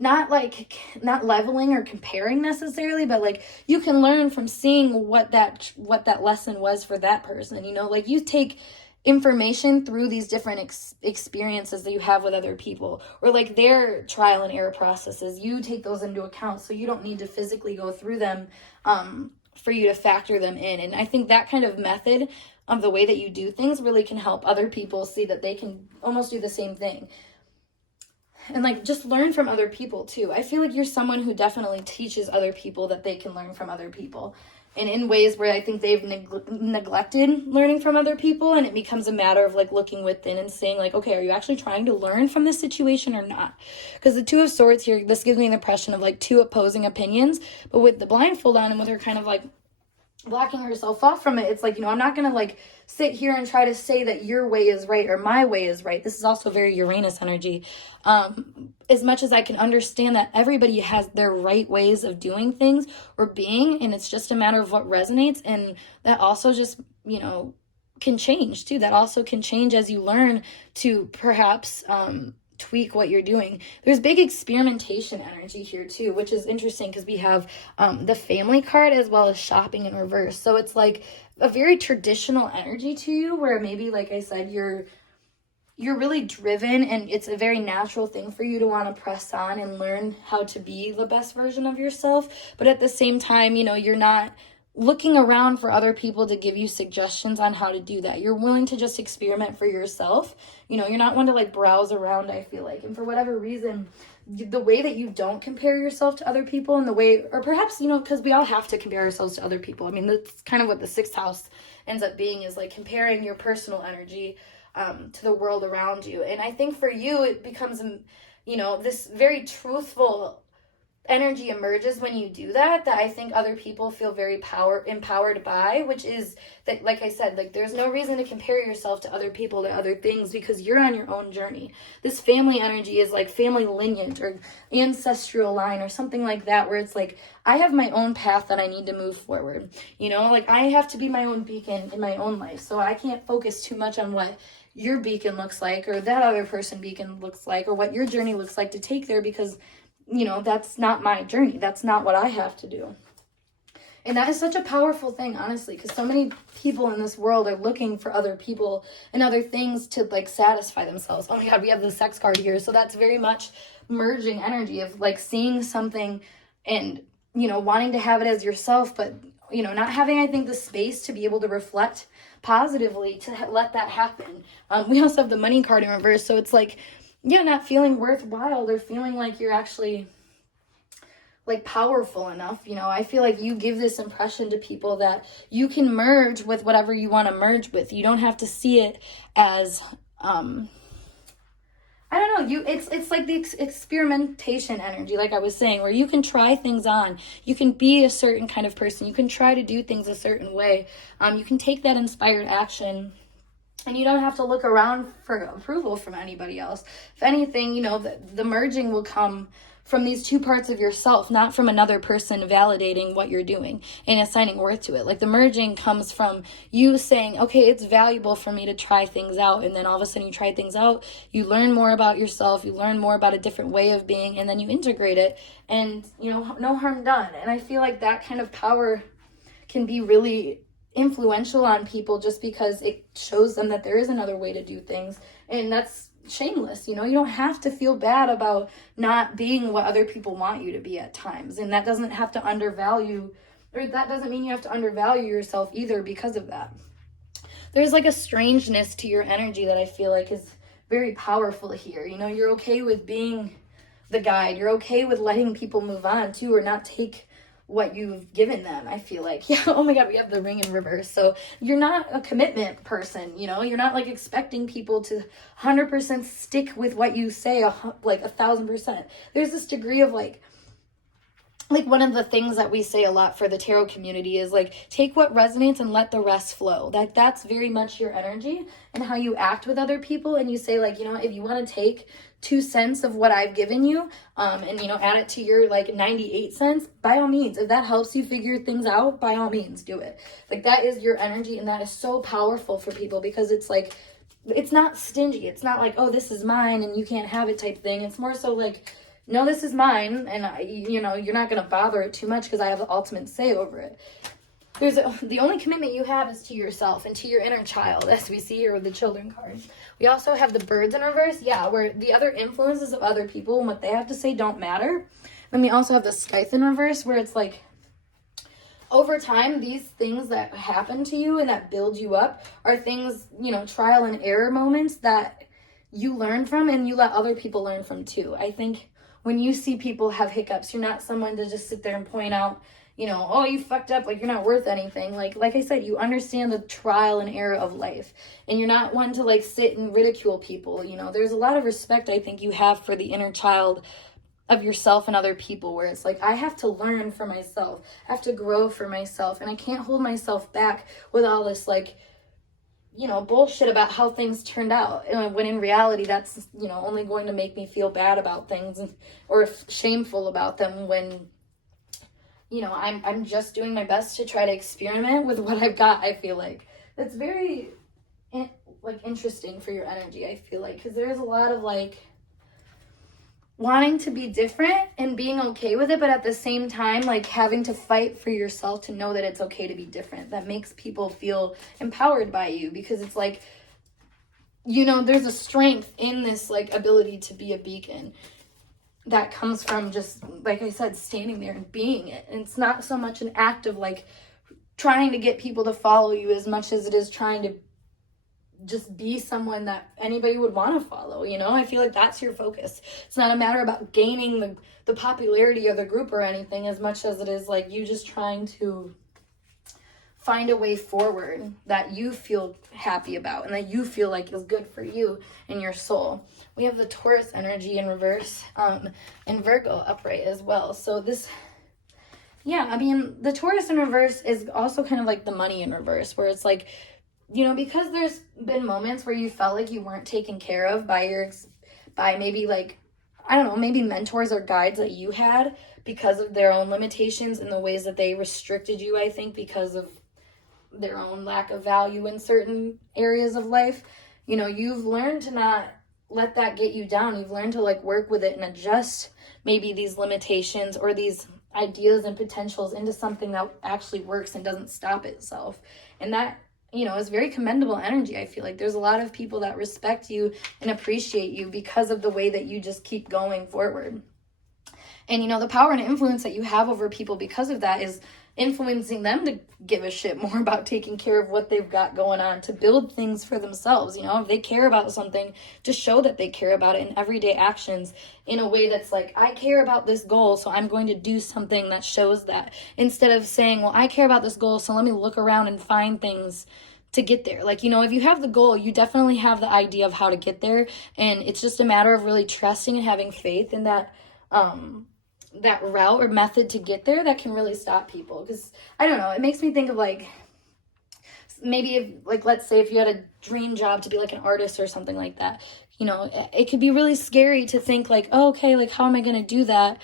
not leveling or comparing necessarily, but like you can learn from seeing what that lesson was for that person. You know, like you take information through these different experiences that you have with other people, or like their trial and error processes. You take those into account, so you don't need to physically go through them for you to factor them in. And I think that kind of method of the way that you do things really can help other people see that they can almost do the same thing. And like just learn from other people too. I feel like you're someone who definitely teaches other people that they can learn from other people. And in ways where I think they've neglected learning from other people, and it becomes a matter of like looking within and saying like, okay, are you actually trying to learn from this situation or not? Because the Two of Swords here, this gives me the impression of like two opposing opinions, but with the blindfold on and with her kind of like blocking herself off from it, it's like, you know, I'm not gonna like sit here and try to say that your way is right or my way is right. This is also very Uranus energy. As much as I can understand that everybody has their right ways of doing things or being, and it's just a matter of what resonates, and that also just, you know, can change too. That also can change as you learn to perhaps tweak what you're doing. There's big experimentation energy here too, which is interesting because we have the Family card as well as shopping in reverse. So it's like a very traditional energy to you, where maybe, like I said, you're really driven, and it's a very natural thing for you to want to press on and learn how to be the best version of yourself. But at the same time, you know, you're not looking around for other people to give you suggestions on how to do that. You're willing to just experiment for yourself. You know, you're not one to like browse around, I feel like. And for whatever reason, the way that you don't compare yourself to other people, and the way, or perhaps, you know, because we all have to compare ourselves to other people. I mean, that's kind of what the sixth house ends up being, is like comparing your personal energy to the world around you. And I think for you, it becomes, you know, this very truthful energy emerges when you do that I think other people feel very empowered by, which is that, like I said, like there's no reason to compare yourself to other people, to other things, because you're on your own journey. This family energy is like family lineage or ancestral line or something like that, where it's like I have my own path that I need to move forward, you know, like I have to be my own beacon in my own life, so I can't focus too much on what your beacon looks like or that other person beacon looks like or what your journey looks like to take there, because you know, that's not my journey. That's not what I have to do. And that is such a powerful thing, honestly, because so many people in this world are looking for other people and other things to like satisfy themselves. Oh my God, we have the sex card here. So that's very much merging energy of like seeing something and, you know, wanting to have it as yourself, but, you know, not having, I think, the space to be able to reflect positively to let that happen. We also have the money card in reverse. So it's like, yeah, not feeling worthwhile or feeling like you're actually like powerful enough. You know, I feel like you give this impression to people that you can merge with whatever you want to merge with. You don't have to see it as I don't know, it's like the experimentation energy, like I was saying, where you can try things on. You can be a certain kind of person. You can try to do things a certain way. You can take that inspired action. And you don't have to look around for approval from anybody else. If anything, you know, the merging will come from these two parts of yourself, not from another person validating what you're doing and assigning worth to it. Like the merging comes from you saying, okay, it's valuable for me to try things out. And then all of a sudden you try things out, you learn more about yourself, you learn more about a different way of being, and then you integrate it, and, you know, no harm done. And I feel like that kind of power can be really influential on people just because it shows them that there is another way to do things, and that's shameless. You know, you don't have to feel bad about not being what other people want you to be at times, and that doesn't have to undervalue, or that doesn't mean you have to undervalue yourself either because of that. There's like a strangeness to your energy that I feel like is very powerful here. You know, you're okay with being the guide, you're okay with letting people move on too, or not take what you've given them, I feel like. Yeah, oh my God, we have the ring in reverse. So you're not a commitment person, you know? You're not like expecting people to 100% stick with what you say, like 1,000%. There's this degree of like one of the things that we say a lot for the tarot community is like, take what resonates and let the rest flow. That's very much your energy and how you act with other people. And you say like, you know, if you want to take 2 cents of what I've given you, and, you know, add it to your like 98 cents, by all means. If that helps you figure things out, by all means, do it. Like that is your energy, and that is so powerful for people, because it's like, it's not stingy. It's not like, oh, this is mine and you can't have it type thing. It's more so like, no, this is mine, and you know, you're not going to bother it too much because I have the ultimate say over it. The only commitment you have is to yourself and to your inner child, as we see here with the children card. We also have the birds in reverse, yeah, where the other influences of other people and what they have to say don't matter. Then we also have the scythe in reverse, where it's like, over time, these things that happen to you and that build you up are things, you know, trial and error moments that you learn from and you let other people learn from too. I think when you see people have hiccups, you're not someone to just sit there and point out, you know, oh, you fucked up, like you're not worth anything. Like I said, you understand the trial and error of life, and you're not one to like sit and ridicule people. You know, there's a lot of respect I think you have for the inner child of yourself and other people, where it's like, I have to learn for myself, I have to grow for myself, and I can't hold myself back with all this like, you know, bullshit about how things turned out, when in reality that's, you know, only going to make me feel bad about things or shameful about them, when, you know, I'm just doing my best to try to experiment with what I've got. I feel like that's very like interesting for your energy, I feel like, because there's a lot of like wanting to be different and being okay with it, but at the same time, like having to fight for yourself to know that it's okay to be different. That makes people feel empowered by you, because it's like, you know, there's a strength in this like ability to be a beacon that comes from just, like I said, standing there and being it. And it's not so much an act of like trying to get people to follow you as much as it is trying to just be someone that anybody would want to follow, you know? I feel like that's your focus. It's not a matter about gaining the popularity of the group or anything, as much as it is like you just trying to find a way forward that you feel happy about and that you feel like is good for you and your soul. We have the Taurus energy in reverse, and Virgo upright as well. So this, yeah, I mean, the Taurus in reverse is also kind of like the money in reverse, where it's like, you know, because there's been moments where you felt like you weren't taken care of by maybe like, I don't know, maybe mentors or guides that you had because of their own limitations and the ways that they restricted you, I think, because of their own lack of value in certain areas of life. You know, you've learned to not let that get you down. You've learned to like work with it and adjust maybe these limitations or these ideas and potentials into something that actually works and doesn't stop itself. And that, you know, is very commendable energy. I feel like there's a lot of people that respect you and appreciate you because of the way that you just keep going forward. And, you know, the power and influence that you have over people because of that is influencing them to give a shit more about taking care of what they've got going on, to build things for themselves. You know, if they care about something, to show that they care about it in everyday actions in a way that's like, I care about this goal, so I'm going to do something that shows that, instead of saying, well, I care about this goal, so let me look around and find things to get there. Like, you know, if you have the goal, you definitely have the idea of how to get there, and it's just a matter of really trusting and having faith in that that route or method to get there that can really stop people. Because I don't know, it makes me think of like, maybe if, like, let's say if you had a dream job to be like an artist or something like that, you know, it could be really scary to think like, oh, okay, like how am I going to do that?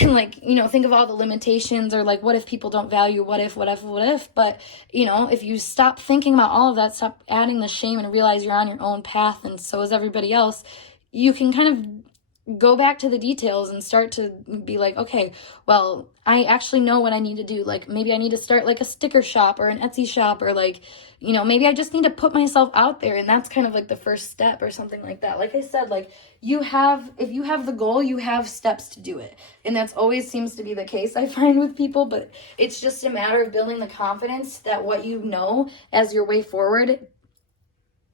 And like, you know, think of all the limitations, or like, what if people don't value, what if. But, you know, if you stop thinking about all of that, stop adding the shame and realize you're on your own path and so is everybody else, you can kind of go back to the details and start to be like, okay, well, I actually know what I need to do. Like, maybe I need to start like a sticker shop or an Etsy shop, or like, you know, maybe I just need to put myself out there. And that's kind of like the first step or something like that. Like I said, like if you have the goal, you have steps to do it. And that's always seems to be the case, I find, with people, but it's just a matter of building the confidence that what you know as your way forward,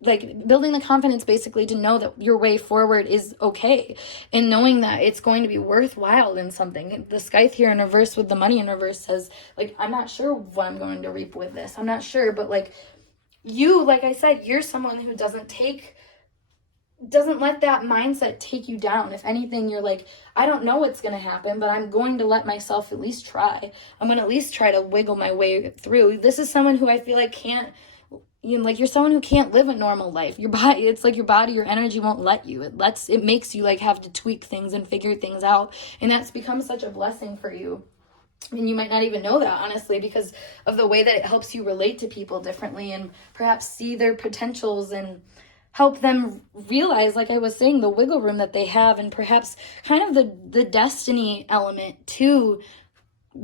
like building the confidence basically to know that your way forward is okay, and knowing that it's going to be worthwhile in something. The scythe here in reverse with the money in reverse says, like, I'm not sure what I'm going to reap with this. I'm not sure, but like you, like I said, you're someone who doesn't let that mindset take you down. If anything, you're like, I don't know what's going to happen, but I'm going to let myself at least try. I'm going to at least try to wiggle my way through. This is someone who I feel like can't, you know, like you're someone who can't live a normal life. Your body, it's like your body, your energy won't let you. It makes you like have to tweak things and figure things out. And that's become such a blessing for you. And you might not even know that, honestly, because of the way that it helps you relate to people differently and perhaps see their potentials and help them realize, like I was saying, the wiggle room that they have, and perhaps kind of the destiny element to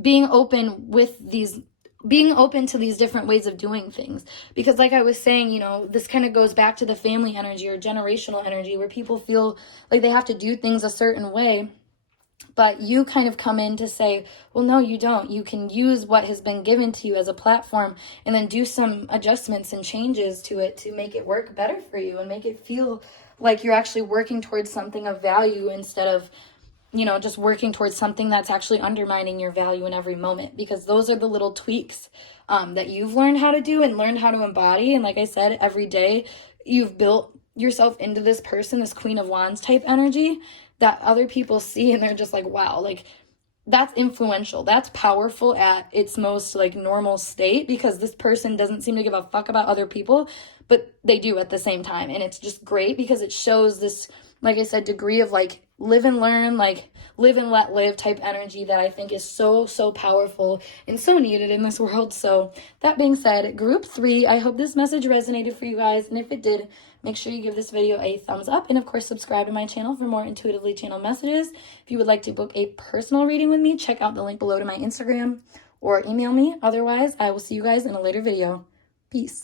being open to these different ways of doing things. Because like I was saying, you know, this kind of goes back to the family energy or generational energy, where people feel like they have to do things a certain way. But you kind of come in to say, well, no, you don't. You can use what has been given to you as a platform and then do some adjustments and changes to it to make it work better for you and make it feel like you're actually working towards something of value, instead of, you know, just working towards something that's actually undermining your value in every moment. Because those are the little tweaks that you've learned how to do and learned how to embody. And like I said, every day you've built yourself into this person, this Queen of Wands type energy that other people see, and they're just like, wow, like that's influential. That's powerful at its most like normal state, because this person doesn't seem to give a fuck about other people, but they do at the same time. And it's just great because it shows this, like I said, degree of like live and learn, like live and let live type energy that I think is so, so powerful and so needed in this world. So that being said, group 3, I hope this message resonated for you guys. And if it did, make sure you give this video a thumbs up, and of course subscribe to my channel for more intuitively channeled messages. If you would like to book a personal reading with me, check out the link below to my Instagram or email me. Otherwise, I will see you guys in a later video. Peace.